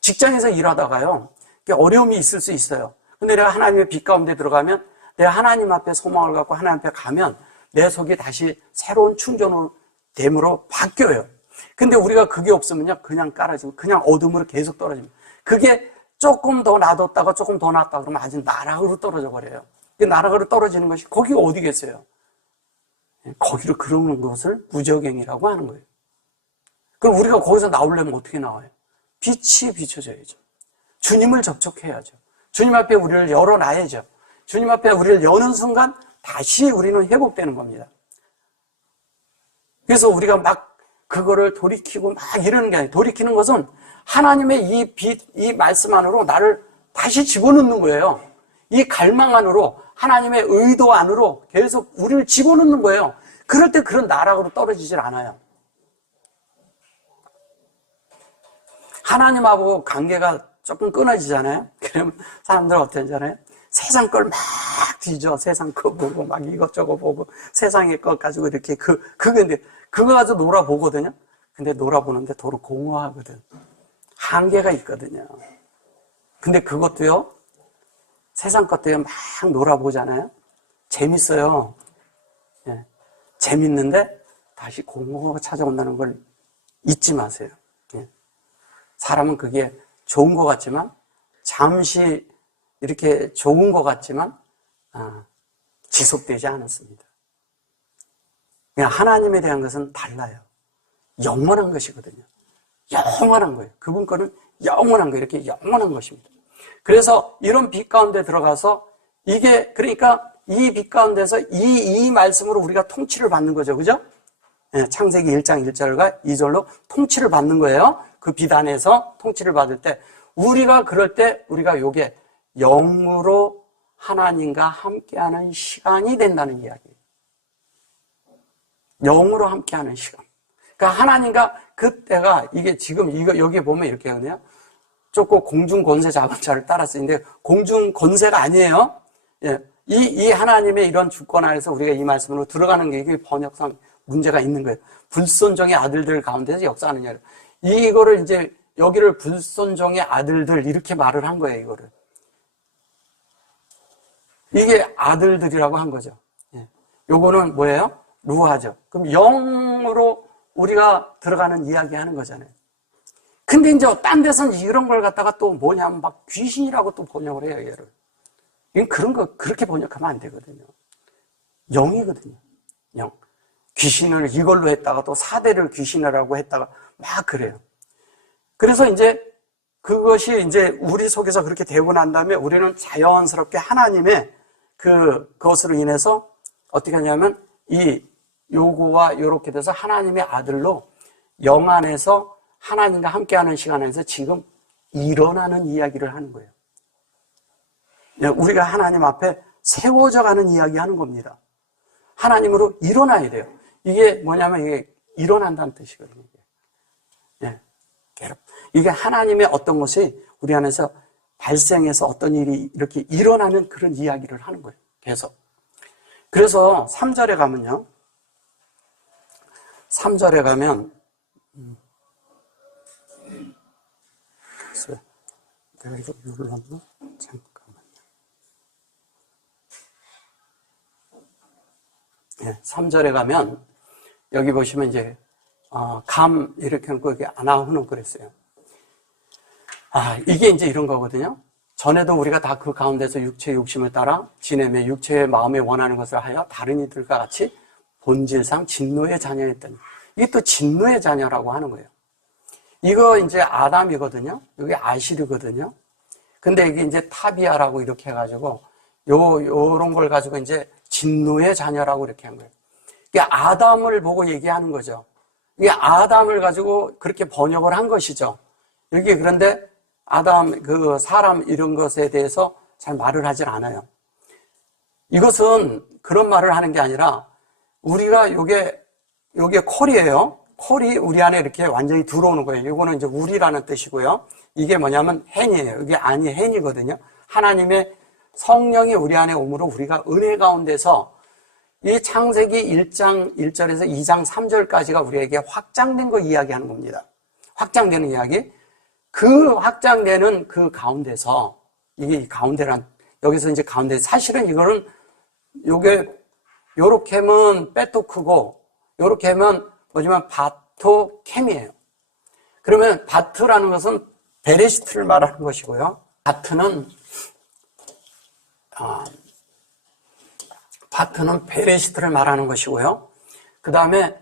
직장에서 일하다가요, 어려움이 있을 수 있어요. 근데 내가 하나님의 빛 가운데 들어가면, 내가 하나님 앞에 소망을 갖고 하나님 앞에 가면 내 속이 다시 새로운 충전됨으로 바뀌어요. 근데 우리가 그게 없으면요, 그냥 깔아지고 그냥 어둠으로 계속 떨어집니다. 그게 조금 더 놔뒀다가 조금 더 놨다가 그러면 아주 나락으로 떨어져 버려요. 그 나락으로 떨어지는 것이 거기가 어디겠어요? 거기로 그러는 것을 무적행이라고 하는 거예요. 그럼 우리가 거기서 나오려면 어떻게 나와요? 빛이 비춰져야죠. 주님을 접촉해야죠. 주님 앞에 우리를 열어놔야죠. 주님 앞에 우리를 여는 순간 다시 우리는 회복되는 겁니다. 그래서 우리가 막 그거를 돌이키고 막 이러는 게 아니에요. 돌이키는 것은 하나님의 이 빛, 이 말씀 안으로 나를 다시 집어넣는 거예요. 이 갈망 안으로, 하나님의 의도 안으로 계속 우리를 집어넣는 거예요. 그럴 때 그런 나락으로 떨어지질 않아요. 하나님하고 관계가 조금 끊어지잖아요. 그러면 사람들은 어떻게 하잖아요? 세상 걸 막 뒤져. 세상 거 보고 막 이것저것 보고 세상의 것 가지고 이렇게 그거 가지고 놀아보거든요. 근데 놀아보는데 도로 공허하거든. 한계가 있거든요. 근데 그것도요, 세상 것도요, 막 놀아보잖아요. 재밌어요. 예. 재밌는데 다시 공허가 찾아온다는 걸 잊지 마세요. 예. 사람은 그게 좋은 것 같지만, 잠시 이렇게 좋은 것 같지만, 지속되지 않았습니다. 그냥 하나님에 대한 것은 달라요. 영원한 것이거든요. 영원한 거예요. 그분 거는 영원한 거예요. 이렇게 영원한 것입니다. 그래서 이런 빛 가운데 들어가서 이게, 그러니까 이 빛 가운데서 이 말씀으로 우리가 통치를 받는 거죠. 그죠? 네, 창세기 1장 1절과 2절로 통치를 받는 거예요. 그 빛 안에서 통치를 받을 때, 우리가 그럴 때 우리가 요게 영으로 하나님과 함께하는 시간이 된다는 이야기예요. 영으로 함께하는 시간. 그러니까 하나님과 그때가, 이게 지금 이거 여기 보면 이렇게 하거든요. 쫓고 공중 권세 잡은 자를 따랐으는데 공중 권세가 아니에요. 예. 이 하나님의 이런 주권 안에서 우리가 이 말씀으로 들어가는 게 이게 번역상 문제가 있는 거예요. 불순종의 아들들 가운데서 역사하느냐. 이거를 이제 여기를 불순종의 아들들 이렇게 말을 한 거예요, 이거를. 이게 아들들이라고 한 거죠. 예. 요거는 뭐예요? 루하죠. 그럼 영으로 우리가 들어가는 이야기 하는 거잖아요. 근데 이제 딴 데서는 이런 걸 갖다가 또 뭐냐면 막 귀신이라고 또 번역을 해요, 얘를. 이건 그런 거, 그렇게 번역하면 안 되거든요. 영이거든요. 영. 귀신을 이걸로 했다가 또 사대를 귀신이라고 했다가 막 그래요. 그래서 이제 그것이 이제 우리 속에서 그렇게 되고 난 다음에 우리는 자연스럽게 하나님의 그것으로 인해서 어떻게 하냐면 이 요거와 요렇게 돼서 하나님의 아들로 영 안에서 하나님과 함께하는 시간에서 지금 일어나는 이야기를 하는 거예요. 우리가 하나님 앞에 세워져 가는 이야기 하는 겁니다. 하나님으로 일어나야 돼요. 이게 뭐냐면 이게 일어난다는 뜻이거든요. 예. 이게 하나님의 어떤 것이 우리 안에서 발생해서 어떤 일이 이렇게 일어나는 그런 이야기를 하는 거예요. 계속. 그래서 3절에 가면요. 3절에 가면 내가 이거 눌렀나? 잠깐만요. 네, 3절에 가면 여기 보시면 이제 감 이렇게 하고 여기 아나후는 그랬어요. 이게 이제 이런 거거든요. 전에도 우리가 다 그 가운데서 육체의 욕심을 따라 지내며 육체의 마음에 원하는 것을 하여 다른 이들과 같이 본질상 진노의 자녀였더니 이게 또 진노의 자녀라고 하는 거예요. 이거 이제 아담이거든요. 여기 아실이거든요. 근데 이게 이제 타비아라고 이렇게 해가지고 요런 걸 가지고 이제 진노의 자녀라고 이렇게 한 거예요. 이게 아담을 보고 얘기하는 거죠. 이게 아담을 가지고 그렇게 번역을 한 것이죠. 여기 그런데 아담, 사람 이런 것에 대해서 잘 말을 하질 않아요. 이것은 그런 말을 하는 게 아니라 우리가 요게 콜이에요. 콜이 우리 안에 이렇게 완전히 들어오는 거예요. 이거는 이제 우리라는 뜻이고요. 이게 뭐냐면 hen이에요. 이게 아니 hen이거든요. 하나님의 성령이 우리 안에 오므로 우리가 은혜 가운데서 이 창세기 1장 1절에서 2장 3절까지가 우리에게 확장된 거 이야기하는 겁니다. 확장되는 이야기. 그 확장되는 그 가운데서 이게 가운데란 여기서 이제 가운데 사실은 이거는 요렇게 하면 빼토크고 요렇게 하면 뭐지만 바토캠이에요. 그러면 바트라는 것은 베레시트를 말하는 것이고요. 바트는 베레시트를 말하는 것이고요. 그 다음에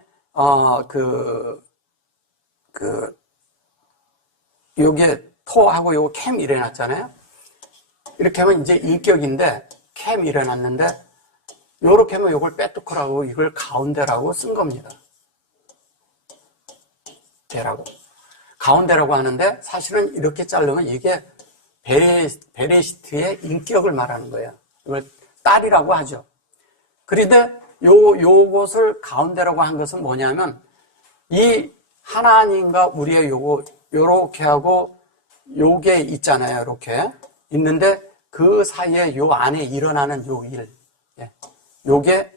요게 토하고 요거 캠 이래놨잖아요. 이렇게 하면 이제 인격인데 캠 이래놨는데 요렇게 하면 요걸 빼토크라고 이걸 가운데라고 쓴 겁니다. 대라고. 가운데라고 하는데 사실은 이렇게 자르면 이게 베레시트의 인격을 말하는 거예요. 이걸 딸이라고 하죠. 그런데 요것을 가운데라고 한 것은 뭐냐면 이 하나님과 우리의 요렇게 하고 요게 있잖아요. 이렇게 있는데 그 사이에 요 안에 일어나는 요 일. 요게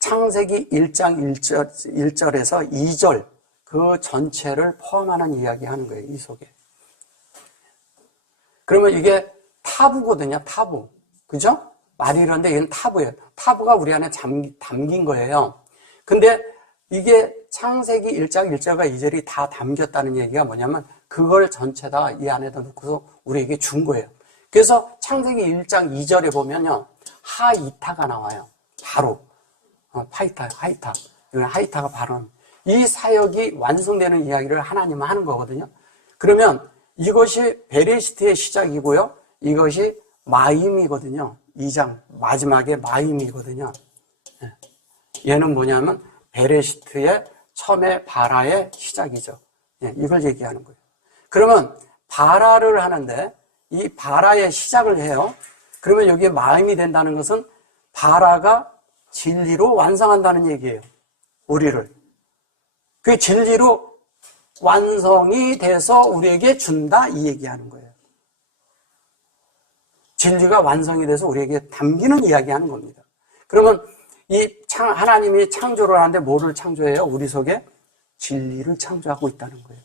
창세기 1장 1절에서 2절 그 전체를 포함하는 이야기 하는 거예요. 이 속에. 그러면 이게 타부거든요. 타부. 그죠? 말이 이런데 이건 타부예요. 타부가 우리 안에 담긴 거예요. 근데 이게 창세기 1장 1절과 2절이 다 담겼다는 얘기가 뭐냐면 그걸 전체 다 이 안에다 놓고서 우리에게 준 거예요. 그래서 창세기 1장 2절에 보면요. 하이타가 나와요. 바로. 파이타, 하이타. 이건 하이타가 바로. 이 사역이 완성되는 이야기를 하나님은 하는 거거든요. 그러면 이것이 베레시트의 시작이고요. 이것이 마임이거든요. 2장 마지막에 마임이거든요. 얘는 뭐냐면 베레시트의 처음에 바라의 시작이죠. 이걸 얘기하는 거예요. 그러면 바라를 하는데 이 바라의 시작을 해요. 그러면 여기에 마임이 된다는 것은 바라가 진리로 완성한다는 얘기예요. 우리를. 그 진리로 완성이 돼서 우리에게 준다 이 얘기하는 거예요. 진리가 완성이 돼서 우리에게 담기는 이야기하는 겁니다. 그러면 하나님이 창조를 하는데 뭐를 창조해요? 우리 속에 진리를 창조하고 있다는 거예요.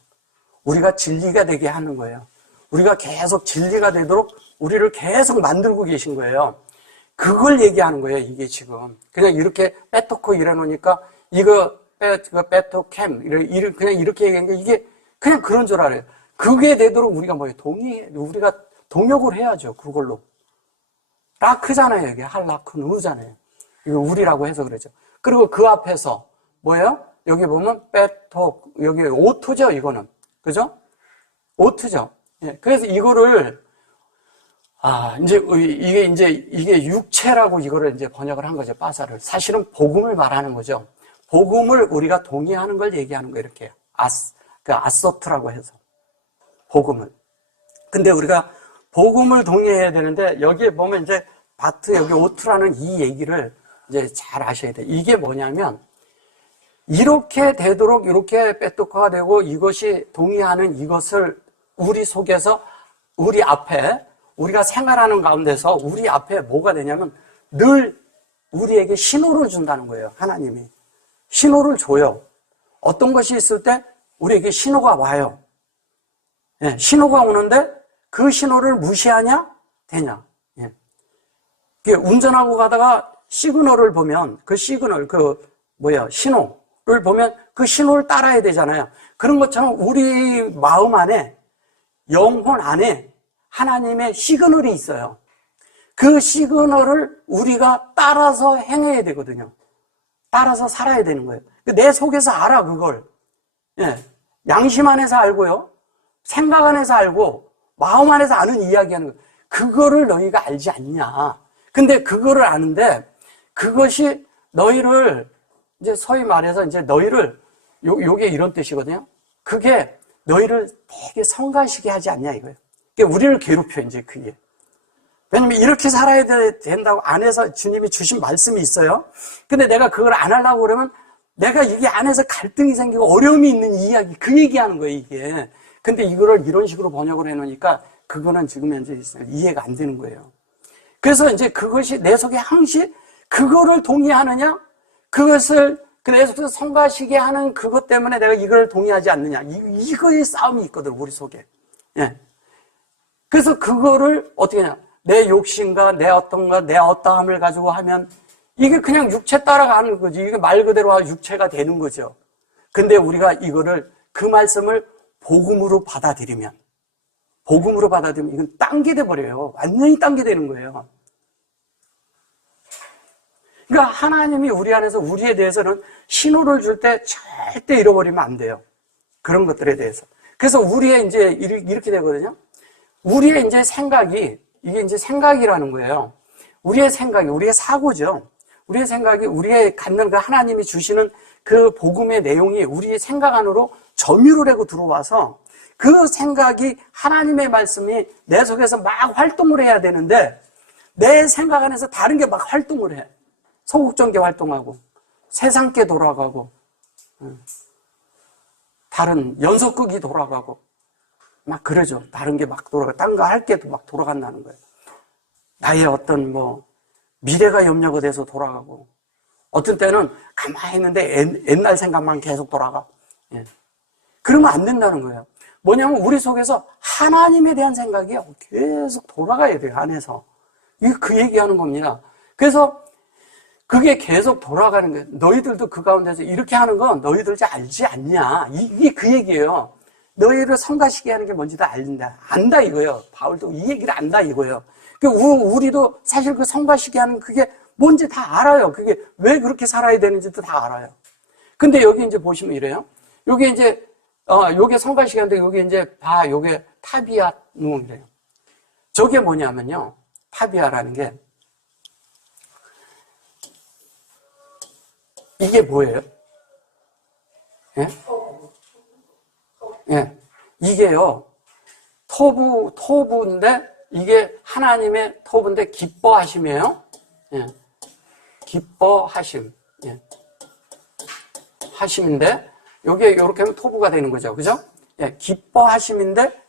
우리가 진리가 되게 하는 거예요. 우리가 계속 진리가 되도록 우리를 계속 만들고 계신 거예요. 그걸 얘기하는 거예요, 이게 지금. 그냥 이렇게 빼놓고 이래놓으니까 빼토캠, 그냥 이렇게 얘기하는 게 이게 그냥 그런 줄 알아요. 그게 되도록 우리가 뭐예요? 우리가 동역을 해야죠, 그걸로. 라크잖아요, 이게. 할라크누잖아요. 이거 우리라고 해서 그러죠. 그리고 그 앞에서 뭐예요? 여기 보면 여기 오토죠, 이거는. 그죠? 오토죠. 예, 그래서 이거를 이게 육체라고 이거를 이제 번역을 한 거죠, 빠사를. 사실은 복음을 말하는 거죠. 복음을 우리가 동의하는 걸 얘기하는 거예요, 이렇게. 아서트라고 해서. 복음을. 근데 우리가 복음을 동의해야 되는데, 여기에 보면 이제 여기 오트라는 이 얘기를 이제 잘 아셔야 돼요. 이게 뭐냐면, 이렇게 되도록 이렇게 빼토카가 되고 이것이 동의하는 이것을 우리 속에서 우리 앞에 우리가 생활하는 가운데서 우리 앞에 뭐가 되냐면 늘 우리에게 신호를 준다는 거예요. 하나님이. 신호를 줘요. 어떤 것이 있을 때 우리에게 신호가 와요. 예, 신호가 오는데 그 신호를 무시하냐? 되냐? 예. 운전하고 가다가 시그널을 보면 신호를 보면 그 신호를 따라야 되잖아요. 그런 것처럼 우리 마음 안에, 영혼 안에 하나님의 시그널이 있어요. 그 시그널을 우리가 따라서 행해야 되거든요. 따라서 살아야 되는 거예요. 내 속에서 알아, 그걸. 예. 양심 안에서 알고요. 생각 안에서 알고, 마음 안에서 아는 이야기하는 거예요. 그거를 너희가 알지 않냐. 근데 그거를 아는데, 그것이 너희를, 이제 소위 말해서 이제 너희를, 요게 이런 뜻이거든요. 그게 너희를 되게 성가시게 하지 않냐, 이거예요. 우리를 괴롭혀, 이제 그게. 왜냐면 이렇게 살아야 된다고 안에서 주님이 주신 말씀이 있어요. 근데 내가 그걸 안 하려고 그러면 내가 이게 안에서 갈등이 생기고 어려움이 있는 이야기, 그 얘기하는 거예요, 이게. 근데 이거를 이런 식으로 번역을 해놓으니까 그거는 지금 현재 이해가 안 되는 거예요. 그래서 이제 그것이 내 속에 항시 그거를 동의하느냐? 그것을 내 속에서 성가시게 하는 그것 때문에 내가 이걸 동의하지 않느냐? 이거의 싸움이 있거든, 우리 속에. 예. 그래서 그거를 어떻게 하냐? 내 욕심과 내 어떠함을 가지고 하면 이게 그냥 육체 따라가는 거지. 이게 말 그대로 육체가 되는 거죠. 근데 우리가 이거를, 그 말씀을 복음으로 받아들이면 이건 딴 게 돼버려요. 완전히 딴 게 되는 거예요. 그러니까 하나님이 우리 안에서 우리에 대해서는 신호를 줄 때 절대 잃어버리면 안 돼요. 그런 것들에 대해서. 그래서 우리의 이제 이렇게 되거든요. 우리의 이제 생각이, 이게 이제 생각이라는 거예요. 우리의 생각이, 우리의 사고죠. 우리의 생각이, 우리의 갖는 그 하나님이 주시는 그 복음의 내용이 우리의 생각 안으로 점유를 하고 들어와서 그 생각이, 하나님의 말씀이 내 속에서 막 활동을 해야 되는데 내 생각 안에서 다른 게 막 활동을 해. 소극적인 게 활동하고 세상께 돌아가고 다른 연속극이 돌아가고 막 그러죠. 다른 게 막 돌아가, 딴 거 할 게도 막 돌아간다는 거예요. 나의 어떤 미래가 염려가 돼서 돌아가고, 어떤 때는 가만히 있는데 옛날 생각만 계속 돌아가. 예. 그러면 안 된다는 거예요. 뭐냐면 우리 속에서 하나님에 대한 생각이 계속 돌아가야 돼요, 안에서. 이게 그 얘기하는 겁니다. 그래서 그게 계속 돌아가는 거예요. 너희들도 그 가운데서 이렇게 하는 건 너희들 알지 않냐. 이게 그 얘기예요. 너희를 성가시게 하는 게 뭔지도 안다 이거예요. 바울도 이 얘기를 안다 이거예요. 우리도 사실 그 성가시게 하는 그게 뭔지 다 알아요. 그게 왜 그렇게 살아야 되는지도 다 알아요. 근데 여기 이제 보시면 이래요. 여기 이제, 요게 성가시게 하는데 요게 이제 요게 타비아 누움이래요. 저게 뭐냐면요. 타비아라는 게, 이게 뭐예요? 예? 예. 이게요, 토부인데, 이게 하나님의 토부인데, 기뻐하심이에요. 예. 기뻐하심. 예. 하심인데, 요게 요렇게 하면 토부가 되는 거죠. 그죠? 예, 기뻐하심인데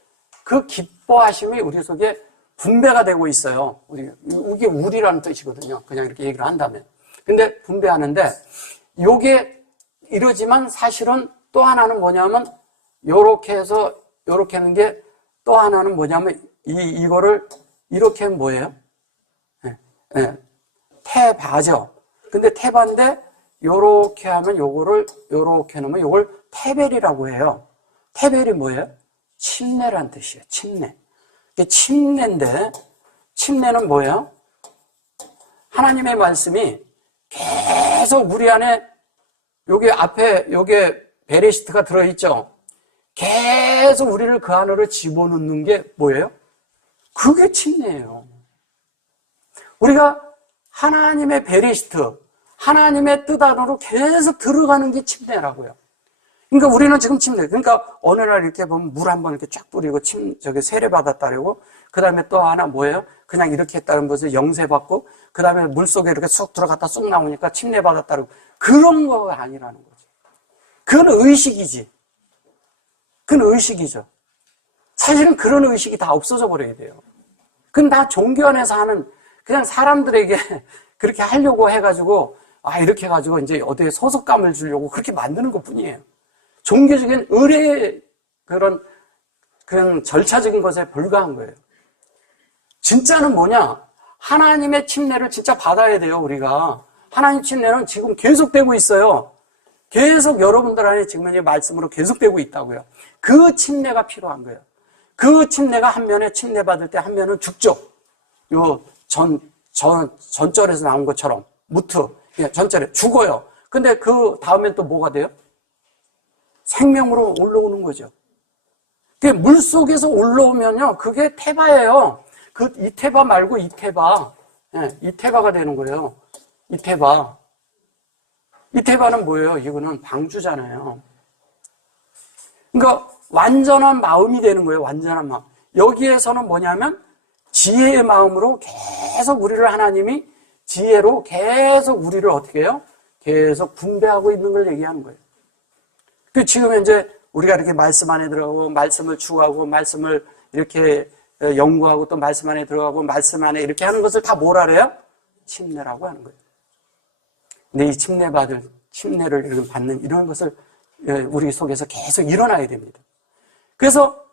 그 기뻐하심이 우리 속에 분배가 되고 있어요. 이게 우리라는 뜻이거든요. 그냥 이렇게 얘기를 한다면. 근데 분배하는데 요게 이러지만 사실은 또 하나는 뭐냐면 요렇게 해서 요렇게 하는 게 또 하나는 뭐냐면 이거를 이렇게 하면 뭐예요? 예, 예, 태바죠. 근데 태바인데 요렇게 하면 요거를 요렇게 놓으면 요걸 태벨이라고 해요. 태벨이 뭐예요? 침례란 뜻이에요. 침례. 이게 침례인데 침례는 뭐예요? 하나님의 말씀이 계속 우리 안에 여기 앞에 요게 베레시트가 들어있죠. 계속 우리를 그 안으로 집어넣는 게 뭐예요? 그게 침례예요. 우리가 하나님의 베레시트, 하나님의 뜻 안으로 계속 들어가는 게 침례라고요. 그러니까 우리는 지금 침례. 그러니까 어느 날 이렇게 보면 물 한번 이렇게 쫙 뿌리고 저기 세례 받았다고. 그 다음에 또 하나 뭐예요? 그냥 이렇게 했다는 것을 영세 받고, 그 다음에 물 속에 이렇게 쑥 들어갔다 쑥 나오니까 침례 받았다고. 그런 거가 아니라는 거죠. 그건 의식이지. 그건 의식이죠. 사실은 그런 의식이 다 없어져 버려야 돼요. 그건 다 종교 안에서 하는 그냥 사람들에게 그렇게 하려고 해가지고 이렇게 해가지고 이제 어디에 소속감을 주려고 그렇게 만드는 것 뿐이에요. 종교적인 의례의 그런 절차적인 것에 불과한 거예요. 진짜는 뭐냐? 하나님의 침례를 진짜 받아야 돼요, 우리가. 하나님 침례는 지금 계속되고 있어요. 계속 여러분들 안에 지금 이 말씀으로 계속되고 있다고요. 그 침례가 필요한 거예요. 그 침례가 한 면에 침례 받을 때 한 면은 죽죠. 요 전절에서 나온 것처럼 무트 전절에 죽어요. 근데 그 다음엔 또 뭐가 돼요? 생명으로 올라오는 거죠. 그게 물 속에서 올라오면요, 그게 태바예요. 이 태바 말고 이 태바, 이 태바가 되는 거예요. 이 태바. 이 태바는 뭐예요? 이거는 방주잖아요. 그러니까 완전한 마음이 되는 거예요. 완전한 마음. 여기에서는 뭐냐면 지혜의 마음으로 계속 우리를 하나님이 지혜로 계속 우리를 어떻게 해요? 계속 분배하고 있는 걸 얘기하는 거예요. 그 지금 이제 우리가 이렇게 말씀 안에 들어가고 말씀을 추구하고 말씀을 이렇게 연구하고 또 말씀 안에 들어가고 말씀 안에 이렇게 하는 것을 다 뭐라 그래요? 침례라고 하는 거예요. 근데 이 침례를 받는 이런 것을 우리 속에서 계속 일어나야 됩니다. 그래서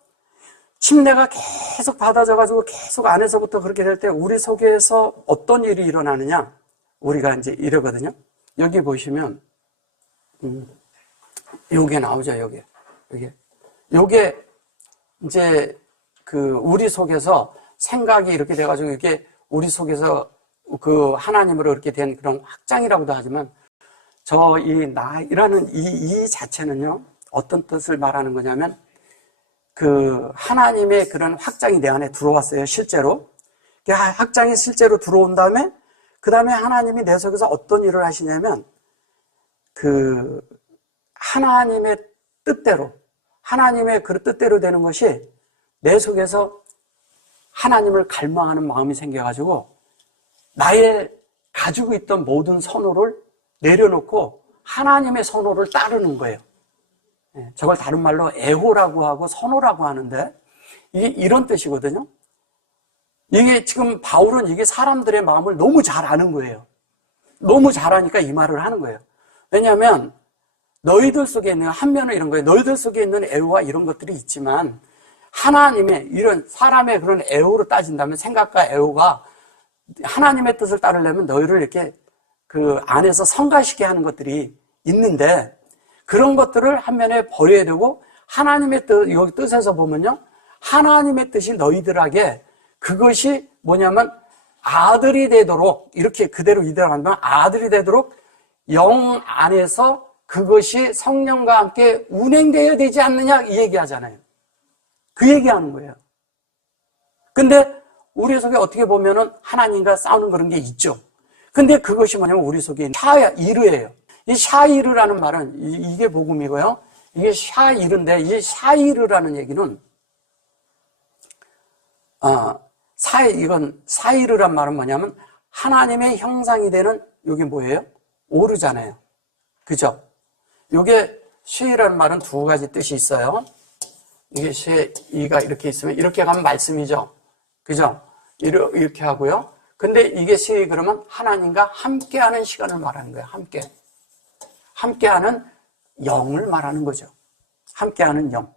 침례가 계속 받아져가지고 계속 안에서부터 그렇게 될 때 우리 속에서 어떤 일이 일어나느냐? 우리가 이제 이러거든요. 여기 보시면, 요게 나오죠, 요게 이제 우리 속에서 생각이 이렇게 돼가지고 이게 우리 속에서 그 하나님으로 이렇게 된 그런 확장이라고도 하지만 나이라는 이 자체는요, 어떤 뜻을 말하는 거냐면 하나님의 그런 확장이 내 안에 들어왔어요, 실제로. 확장이 실제로 들어온 다음에, 그 다음에 하나님이 내 속에서 어떤 일을 하시냐면, 하나님의 뜻대로, 하나님의 그 뜻대로 되는 것이 내 속에서 하나님을 갈망하는 마음이 생겨가지고, 나의 가지고 있던 모든 선호를 내려놓고 하나님의 선호를 따르는 거예요. 저걸 다른 말로 애호라고 하고 선호라고 하는데 이게 이런 뜻이거든요. 이게 지금 바울은 이게 사람들의 마음을 너무 잘 아는 거예요. 너무 잘 아니까 이 말을 하는 거예요. 왜냐하면 너희들 속에 있는 한면은 이런 거예요. 너희들 속에 있는 애호와 이런 것들이 있지만 하나님의 이런 사람의 그런 애호로 따진다면 생각과 애호가 하나님의 뜻을 따르려면 너희를 이렇게 그 안에서 성가시게 하는 것들이 있는데 그런 것들을 한면에 버려야 되고 하나님의 뜻, 여기 뜻에서 보면요. 하나님의 뜻이 너희들에게 그것이 뭐냐면 아들이 되도록 이렇게 그대로 이대로 한다면 아들이 되도록 영 안에서 그것이 성령과 함께 운행되어야 되지 않느냐 이 얘기하잖아요. 그 얘기하는 거예요. 근데 우리 속에 어떻게 보면은 하나님과 싸우는 그런 게 있죠. 근데 그것이 뭐냐면 우리 속에 샤이르예요. 이 샤이르라는 말은 이게 복음이고요. 이게 샤이르인데 이 샤이르라는 얘기는 이건 샤이르란 말은 뭐냐면 하나님의 형상이 되는 이게 뭐예요? 오르잖아요. 그죠? 이게 쉐이라는 말은 두 가지 뜻이 있어요. 이게 쉐이가 이렇게 있으면 이렇게 가면 말씀이죠. 그죠? 이렇게 하고요. 근데 이게 쉐이 그러면 하나님과 함께하는 시간을 말하는 거예요. 함께하는 영을 말하는 거죠. 함께하는 영.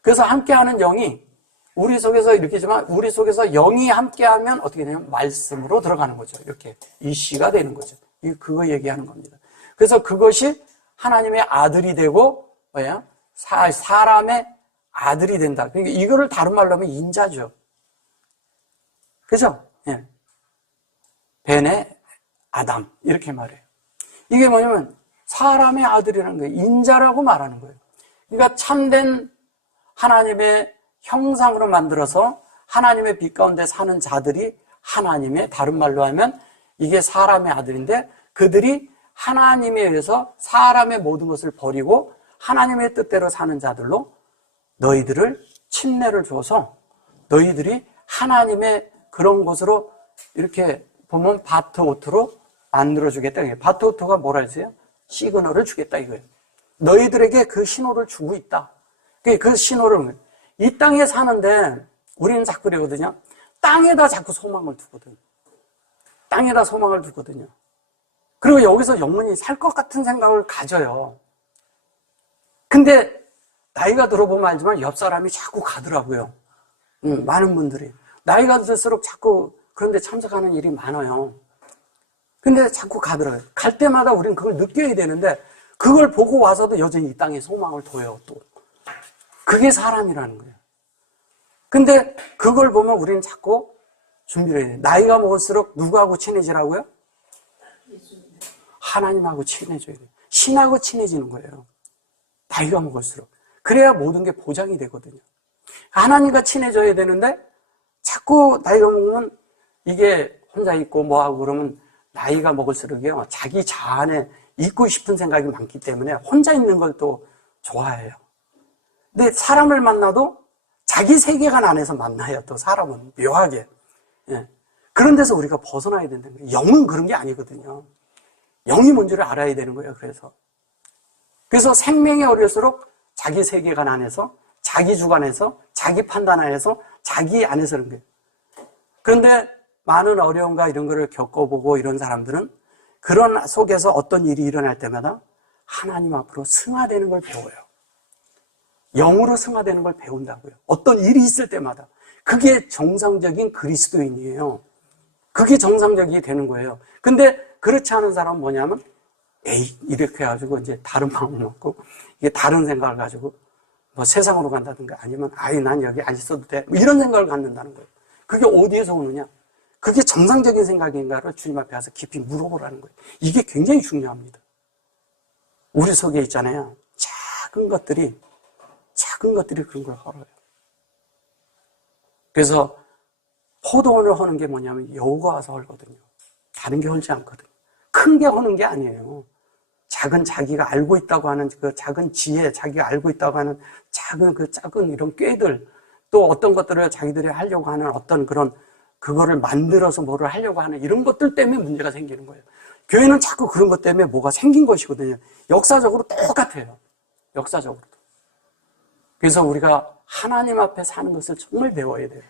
그래서 함께하는 영이 우리 속에서 이렇게지만 우리 속에서 영이 함께하면 어떻게 되냐면 말씀으로 들어가는 거죠. 이렇게 이 씨가 되는 거죠. 그거 얘기하는 겁니다. 그래서 그것이 하나님의 아들이 되고 뭐야? 사람의 아들이 된다. 그러니까 이거를 다른 말로 하면 인자죠. 그죠? 예. 벤의 아담 이렇게 말해요. 이게 뭐냐면 사람의 아들이라는 거예요. 인자라고 말하는 거예요. 그러니까 참된 하나님의 형상으로 만들어서 하나님의 빛 가운데 사는 자들이 하나님의, 다른 말로 하면 이게 사람의 아들인데 그들이 하나님에 의해서 사람의 모든 것을 버리고 하나님의 뜻대로 사는 자들로 너희들을 침례를 줘서 너희들이 하나님의 그런 곳으로 이렇게 보면 바트오트로 만들어주겠다. 바트오트가 뭐라 했어요? 시그널을 주겠다 이거예요. 너희들에게 그 신호를 주고 있다. 그 신호를 이 땅에 사는데 우리는 자꾸 그러거든요. 땅에다 자꾸 소망을 두거든. 땅에다 소망을 두거든요. 그리고 여기서 영원히 살 것 같은 생각을 가져요. 근데 나이가 들어보면 알지만 옆 사람이 자꾸 가더라고요. 많은 분들이. 나이가 들수록 자꾸 그런 데 참석하는 일이 많아요. 근데 자꾸 가더라고요. 갈 때마다 우리는 그걸 느껴야 되는데 그걸 보고 와서도 여전히 이 땅에 소망을 둬요, 또. 그게 사람이라는 거예요. 근데 그걸 보면 우리는 자꾸 준비를 해야 돼요. 나이가 먹을수록 누구하고 친해지라고요? 하나님하고 친해져야 돼요. 신하고 친해지는 거예요. 나이가 먹을수록. 그래야 모든 게 보장이 되거든요. 하나님과 친해져야 되는데 자꾸 나이가 먹으면 이게 혼자 있고 뭐하고 그러면 나이가 먹을수록요, 자기 자안에 있고 싶은 생각이 많기 때문에 혼자 있는 걸 또 좋아해요. 근데 사람을 만나도 자기 세계관 안에서 만나요, 또 사람은. 묘하게. 예. 그런 데서 우리가 벗어나야 된다는 거예요. 영은 그런 게 아니거든요. 영이 뭔지를 알아야 되는 거예요, 그래서 생명이 어릴수록 자기 세계관 안에서, 자기 주관에서, 자기 판단 안에서, 자기 안에서 그런 거예요. 그런데 많은 어려움과 이런 거를 겪어보고 이런 사람들은 그런 속에서 어떤 일이 일어날 때마다 하나님 앞으로 승화되는 걸 배워요. 영으로 승화되는 걸 배운다고요. 어떤 일이 있을 때마다. 그게 정상적인 그리스도인이에요. 그게 정상적이 되는 거예요. 근데 그렇지 않은 사람은 뭐냐면 에이 이렇게 해가지고 이제 다른 마음을 먹고 이게 다른 생각을 가지고 뭐 세상으로 간다든가 아니면 아이 난 여기 안 있어도 돼 뭐 이런 생각을 갖는다는 거예요. 그게 어디에서 오느냐? 그게 정상적인 생각인가를 주님 앞에 와서 깊이 물어보라는 거예요. 이게 굉장히 중요합니다. 우리 속에 있잖아요. 작은 것들이 그런 걸 헐어요. 그래서 포도원을 허는 게 뭐냐면 여우가 와서 헐거든요. 다른 게 헐지 않거든요. 큰 게 허는 게 아니에요. 작은 자기가 알고 있다고 하는 그 작은 지혜, 자기가 알고 있다고 하는 작은 이런 꾀들, 또 어떤 것들을 자기들이 하려고 하는 어떤 그런 그거를 만들어서 뭐를 하려고 하는 이런 것들 때문에 문제가 생기는 거예요. 교회는 자꾸 그런 것 때문에 뭐가 생긴 것이거든요. 역사적으로 똑같아요. 역사적으로도. 그래서 우리가 하나님 앞에 사는 것을 정말 배워야 돼요.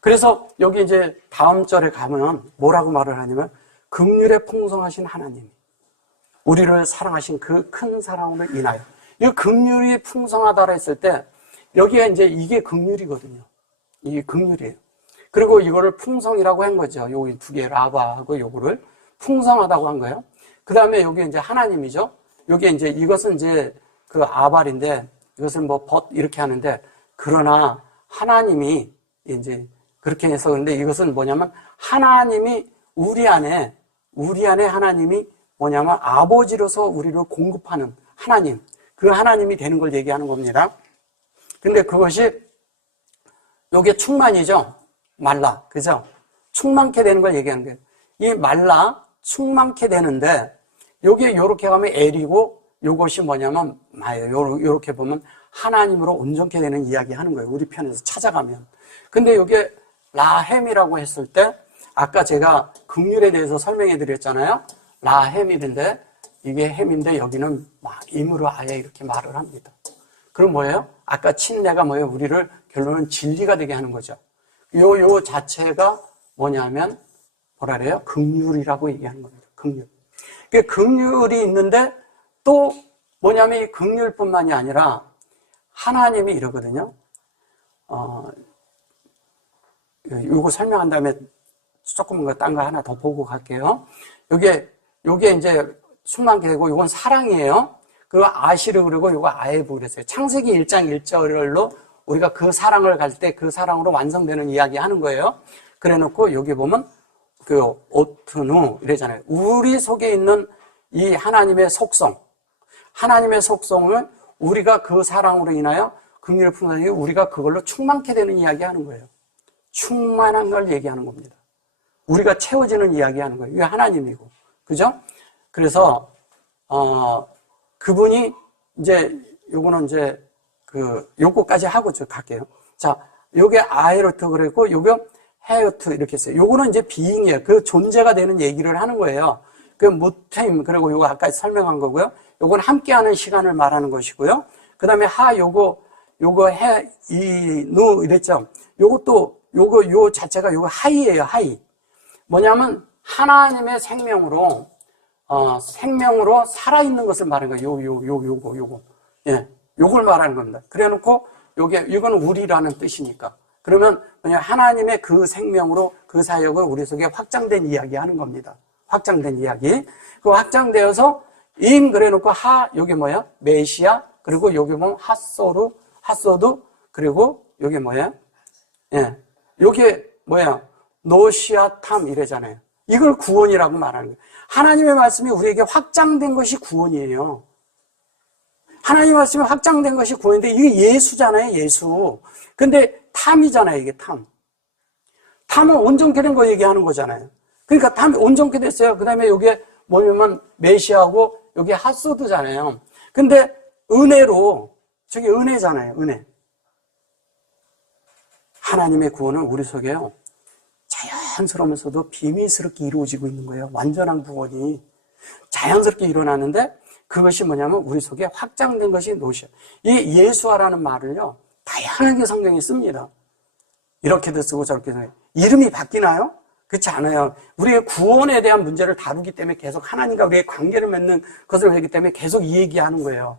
그래서 여기 이제 다음 절에 가면 뭐라고 말을 하냐면 긍휼에 풍성하신 하나님, 우리를 사랑하신 그 큰 사랑으로 인하여. 이 긍휼이 풍성하다라 했을 때 여기에 이제 이게 긍휼이거든요. 이게 긍휼이에요. 그리고 이거를 풍성이라고 한 거죠. 여기 두 개 라바하고 요거를 풍성하다고 한 거예요. 그 다음에 여기 이제 하나님이죠. 여기 이제 이것은 이제 그 아발인데 이것은 뭐 벗 이렇게 하는데 그러나 하나님이 이제 그렇게 해서 근데 이것은 뭐냐면 하나님이 우리 안에 하나님이 뭐냐면 아버지로서 우리를 공급하는 하나님, 그 하나님이 되는 걸 얘기하는 겁니다. 근데 그것이 요게 충만이죠. 말라. 그죠? 충만케 되는 걸 얘기하는 거예요. 이 말라, 충만케 되는데 요게 요렇게 가면 엘이고 요것이 뭐냐면 마예요. 요렇게 보면 하나님으로 온전케 되는 이야기 하는 거예요. 우리 편에서 찾아가면. 근데 요게 라햄이라고 했을 때 아까 제가 긍휼에 대해서 설명해 드렸잖아요. 라햄이던데 이게 햄인데 여기는 막 임으로 아예 이렇게 말을 합니다. 그럼 뭐예요? 아까 친내가 뭐예요? 우리를 결론은 진리가 되게 하는 거죠. 요 자체가 뭐냐면 뭐라 그래요? 긍휼이라고 얘기하는 겁니다. 긍휼. 그 긍휼이 있는데 또 뭐냐면 이 긍휼뿐만이 아니라 하나님이 이러거든요. 요거 설명한 다음에 조금 딴 거 하나 더 보고 갈게요. 요게 이제 충만케 되고 요건 사랑이에요. 그리고 아시르 그리고 요거 아에브 그랬어요. 창세기 1장 1절로 우리가 그 사랑을 갈 때 그 사랑으로 완성되는 이야기 하는 거예요. 그래 놓고 여기 보면 그 오트누 이래잖아요. 우리 속에 있는 이 하나님의 속성, 하나님의 속성을 우리가 그 사랑으로 인하여 긍휼을 품으니 우리가 그걸로 충만케 되는 이야기 하는 거예요. 충만한 걸 얘기하는 겁니다. 우리가 채워지는 이야기 하는 거예요. 이게 하나님이고. 그죠? 그래서, 그분이 이제, 요거는 이제, 요거까지 하고 저 갈게요. 자, 요게 아에로트 그랬고, 요게 헤어트 이렇게 했어요. 요거는 이제 비잉이에요. 그 존재가 되는 얘기를 하는 거예요. 그 무템, 그리고 요거 아까 설명한 거고요. 요건 함께하는 시간을 말하는 것이고요. 그 다음에 요거 누 이랬죠. 요것도, 요 자체가 요거 하이예요, 하이. 뭐냐면, 하나님의 생명으로 살아있는 것을 말하는 거예요. 요거. 예. 요걸 말하는 겁니다. 그래 놓고, 이건 우리라는 뜻이니까. 그러면, 하나님의 그 생명으로 그 사역을 우리 속에 확장된 이야기 하는 겁니다. 확장된 이야기. 그 확장되어서, 그래 놓고 요게 뭐야? 메시아, 그리고 요게 보면 핫소드, 그리고 요게 뭐야? 예. 요게 뭐야? 노시아탐 이래잖아요. 이걸 구원이라고 말하는 거예요. 하나님의 말씀이 우리에게 확장된 것이 구원이에요. 하나님의 말씀이 확장된 것이 구원인데 이게 예수잖아요, 예수. 근데 탐이잖아요, 이게 탐. 탐은 온전케 된 거 얘기하는 거잖아요. 그러니까 탐이 온전케 됐어요. 그 다음에 요게 뭐냐면 메시아고 요게 핫소드잖아요. 근데 은혜로, 저게 은혜잖아요, 은혜. 하나님의 구원은 우리 속에요. 자연스러우면서도 비밀스럽게 이루어지고 있는 거예요. 완전한 구원이. 자연스럽게 일어나는데 그것이 뭐냐면 우리 속에 확장된 것이 노시아. 이 예수아라는 말을요. 다양하게 성경에 씁니다. 이렇게도 쓰고 저렇게 쓰고. 이름이 바뀌나요? 그렇지 않아요. 우리의 구원에 대한 문제를 다루기 때문에 계속 하나님과 우리의 관계를 맺는 것을 하기 때문에 계속 이 얘기하는 거예요.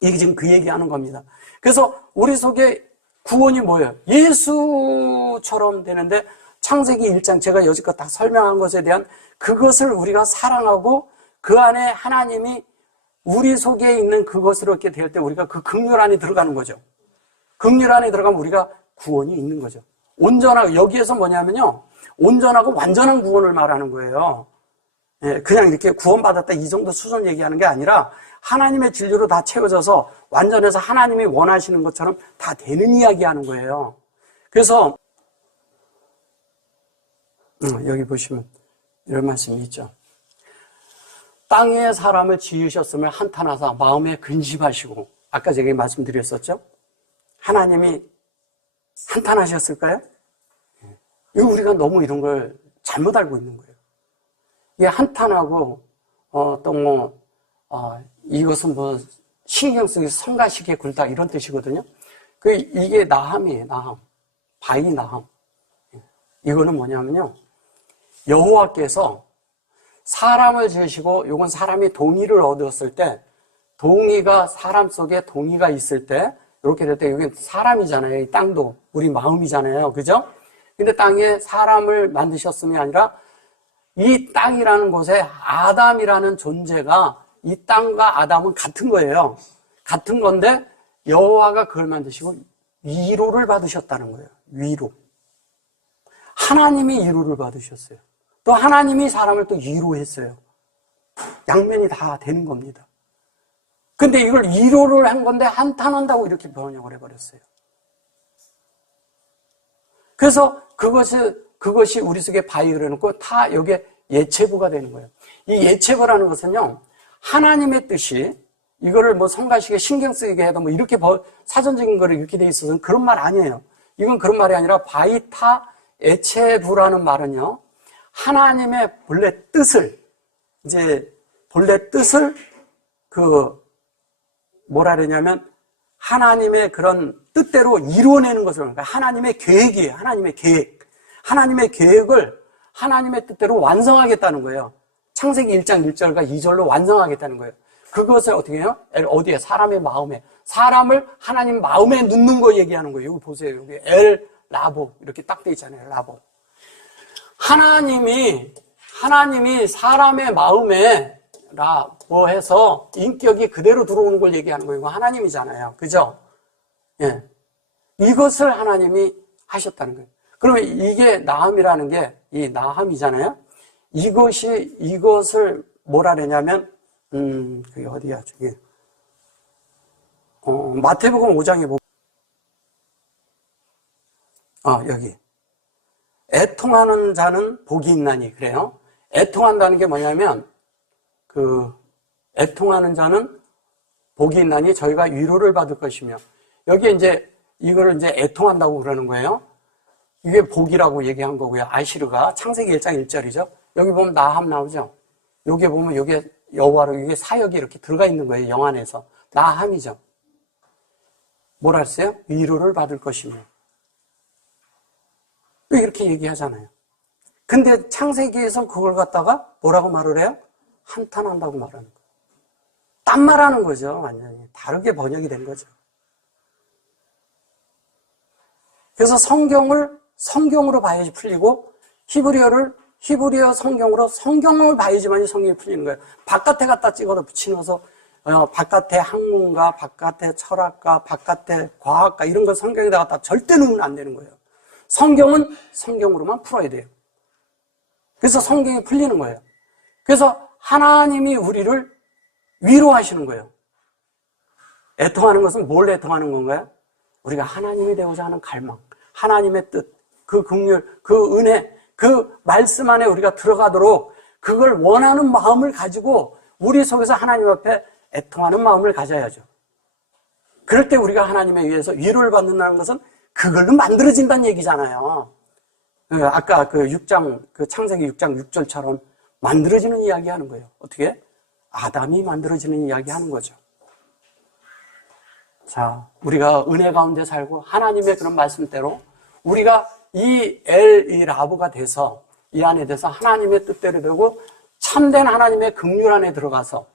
이게 지금 그 얘기하는 겁니다. 그래서 우리 속에 구원이 뭐예요? 예수처럼 되는데 창세기 1장 제가 여지껏 다 설명한 것에 대한 그것을 우리가 사랑하고 그 안에 하나님이 우리 속에 있는 그것으로 이렇게 될 때 우리가 그 긍휼 안에 들어가는 거죠. 긍휼 안에 들어가면 우리가 구원이 있는 거죠. 여기에서 뭐냐면요. 온전하고 완전한 구원을 말하는 거예요. 예, 그냥 이렇게 구원받았다 이 정도 수준 얘기하는 게 아니라 하나님의 진리로 다 채워져서 완전해서 하나님이 원하시는 것처럼 다 되는 이야기 하는 거예요. 그래서 여기 보시면 이런 말씀이 있죠. 땅에 사람을 지으셨음을 한탄하사 마음에 근심하시고 아까 제가 말씀드렸었죠. 하나님이 한탄하셨을까요? 이거 우리가 너무 이런 걸 잘못 알고 있는 거예요. 이게 한탄하고 이것은 뭐 신경 쓰기 성가시게 굴다 이런 뜻이거든요. 이게 나함이에요. 나함. 바이 나함. 이거는 뭐냐면요. 여호와께서 사람을 지으시고 이건 사람이 동의를 얻었을 때 동의가 사람 속에 동의가 있을 때 이렇게 될 때 여기 사람이잖아요. 이 땅도 우리 마음이잖아요. 그죠? 근데 땅에 사람을 만드셨음이 아니라 이 땅이라는 곳에 아담이라는 존재가 이 땅과 아담은 같은 거예요. 같은 건데 여호와가 그걸 만드시고 위로를 받으셨다는 거예요. 위로. 하나님이 위로를 받으셨어요. 또 하나님이 사람을 또 위로했어요. 양면이 다 되는 겁니다. 근데 이걸 위로를 한 건데 한탄한다고 이렇게 번역을 해버렸어요. 그래서 그것이 우리 속에 바이를 해놓고 다 여기에 예체부가 되는 거예요. 이 예체부라는 것은요, 하나님의 뜻이 이거를 뭐 성가시게 신경 쓰이게 해도 뭐 이렇게 사전적인 거를 이렇게 돼 있어서 그런 말 아니에요. 이건 그런 말이 아니라 바이타 예체부라는 말은요, 하나님의 본래 뜻을 이제 본래 뜻을 뭐라 그러냐면 하나님의 그런 뜻대로 이루어내는 것을, 그러니까 하나님의 계획이에요. 하나님의 계획. 하나님의 계획을 하나님의 뜻대로 완성하겠다는 거예요. 창세기 1장 1절과 2절로 완성하겠다는 거예요. 그것을 어떻게 해요? 어디에? 사람의 마음에. 사람을 하나님 마음에 넣는 거 얘기하는 거예요. 여기 보세요. 여기 엘 라보 이렇게 딱 돼 있잖아요. 라보. 하나님이 사람의 마음에 라보 해서 인격이 그대로 들어오는 걸 얘기하는 거예요. 이거 하나님이잖아요. 그죠? 예. 이것을 하나님이 하셨다는 거예요. 그러면 이게 나함이라는 게 이 나함이잖아요. 이것을 뭐라 그러냐면 그게 어디야? 저기 마태복음 5장에 보면 여기 애통하는 자는 복이 있나니 그래요. 애통한다는 게 뭐냐면 애통하는 자는 복이 있나니 저희가 위로를 받을 것이며, 여기에 이제 이거를 이제 애통한다고 그러는 거예요. 이게 복이라고 얘기한 거고요. 아시르가 창세기 1장 1절이죠. 여기 보면 나함 나오죠. 여기 보면 여기에 여호와로 이게 사역이 이렇게 들어가 있는 거예요. 영 안에서. 나함이죠. 뭐라 했어요? 위로를 받을 것이며. 이렇게 얘기하잖아요. 근데 창세기에서 그걸 갖다가 뭐라고 말을 해요? 한탄한다고 말하는 거예요. 딴 말하는 거죠. 완전히. 다르게 번역이 된 거죠. 그래서 성경으로 봐야지 풀리고, 히브리어 성경을 봐야지만 성경이 풀리는 거예요. 바깥에 갖다 찍어서 붙여넣어서 바깥에 학문가, 바깥에 철학가, 바깥에 과학가 이런 거 성경에다 갖다 절대 넣으면 안 되는 거예요. 성경은 성경으로만 풀어야 돼요. 그래서 성경이 풀리는 거예요. 그래서 하나님이 우리를 위로하시는 거예요. 애통하는 것은 뭘 애통하는 건가요? 우리가 하나님이 되고자 하는 갈망, 하나님의 뜻, 그 긍휼, 그 은혜, 그 말씀 안에 우리가 들어가도록 그걸 원하는 마음을 가지고 우리 속에서 하나님 앞에 애통하는 마음을 가져야죠. 그럴 때 우리가 하나님에 의해서 위로를 받는다는 것은 그걸로 만들어진다는 얘기잖아요. 아까 창세기 6장 6절처럼 만들어지는 이야기 하는 거예요. 어떻게? 아담이 만들어지는 이야기 하는 거죠. 자, 우리가 은혜 가운데 살고 하나님의 그런 말씀대로 우리가 이 라보가 돼서 이 안에 돼서 하나님의 뜻대로 되고 참된 하나님의 긍휼 안에 들어가서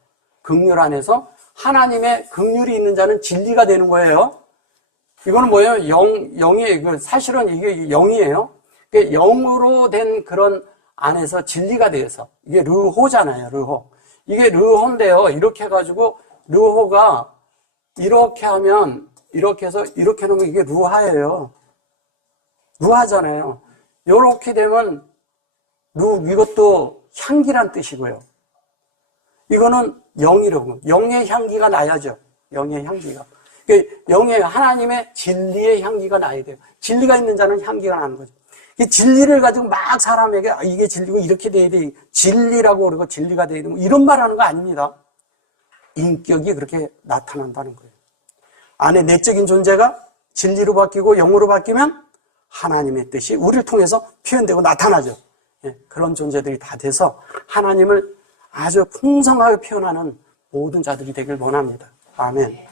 긍휼 안에서 하나님의 긍휼이 있는 자는 진리가 되는 거예요. 이거는 뭐예요? 영이에요. 사실은 이게 영이에요. 영으로 된 그런 안에서 진리가 돼서 이게 르호잖아요. 르호. 이게 르호인데요. 이렇게 해가지고 르호가 이렇게 하면 이렇게 해서 이렇게 놓으면 이게 루하예요. 루하잖아요. 이렇게 되면 이것도 향기란 뜻이고요. 이거는 영이라고. 영의 향기가 나야죠. 영의 향기가. 영의 하나님의 진리의 향기가 나야 돼요. 진리가 있는 자는 향기가 나는 거죠. 이 진리를 가지고 막 사람에게 이게 진리고 이렇게 돼야 돼. 진리라고 그러고 진리가 돼야 되고 이런 말 하는 거 아닙니다. 인격이 그렇게 나타난다는 거예요. 안에 내적인 존재가 진리로 바뀌고 영으로 바뀌면 하나님의 뜻이 우리를 통해서 표현되고 나타나죠. 그런 존재들이 다 돼서 하나님을 아주 풍성하게 표현하는 모든 자들이 되길 원합니다. 아멘.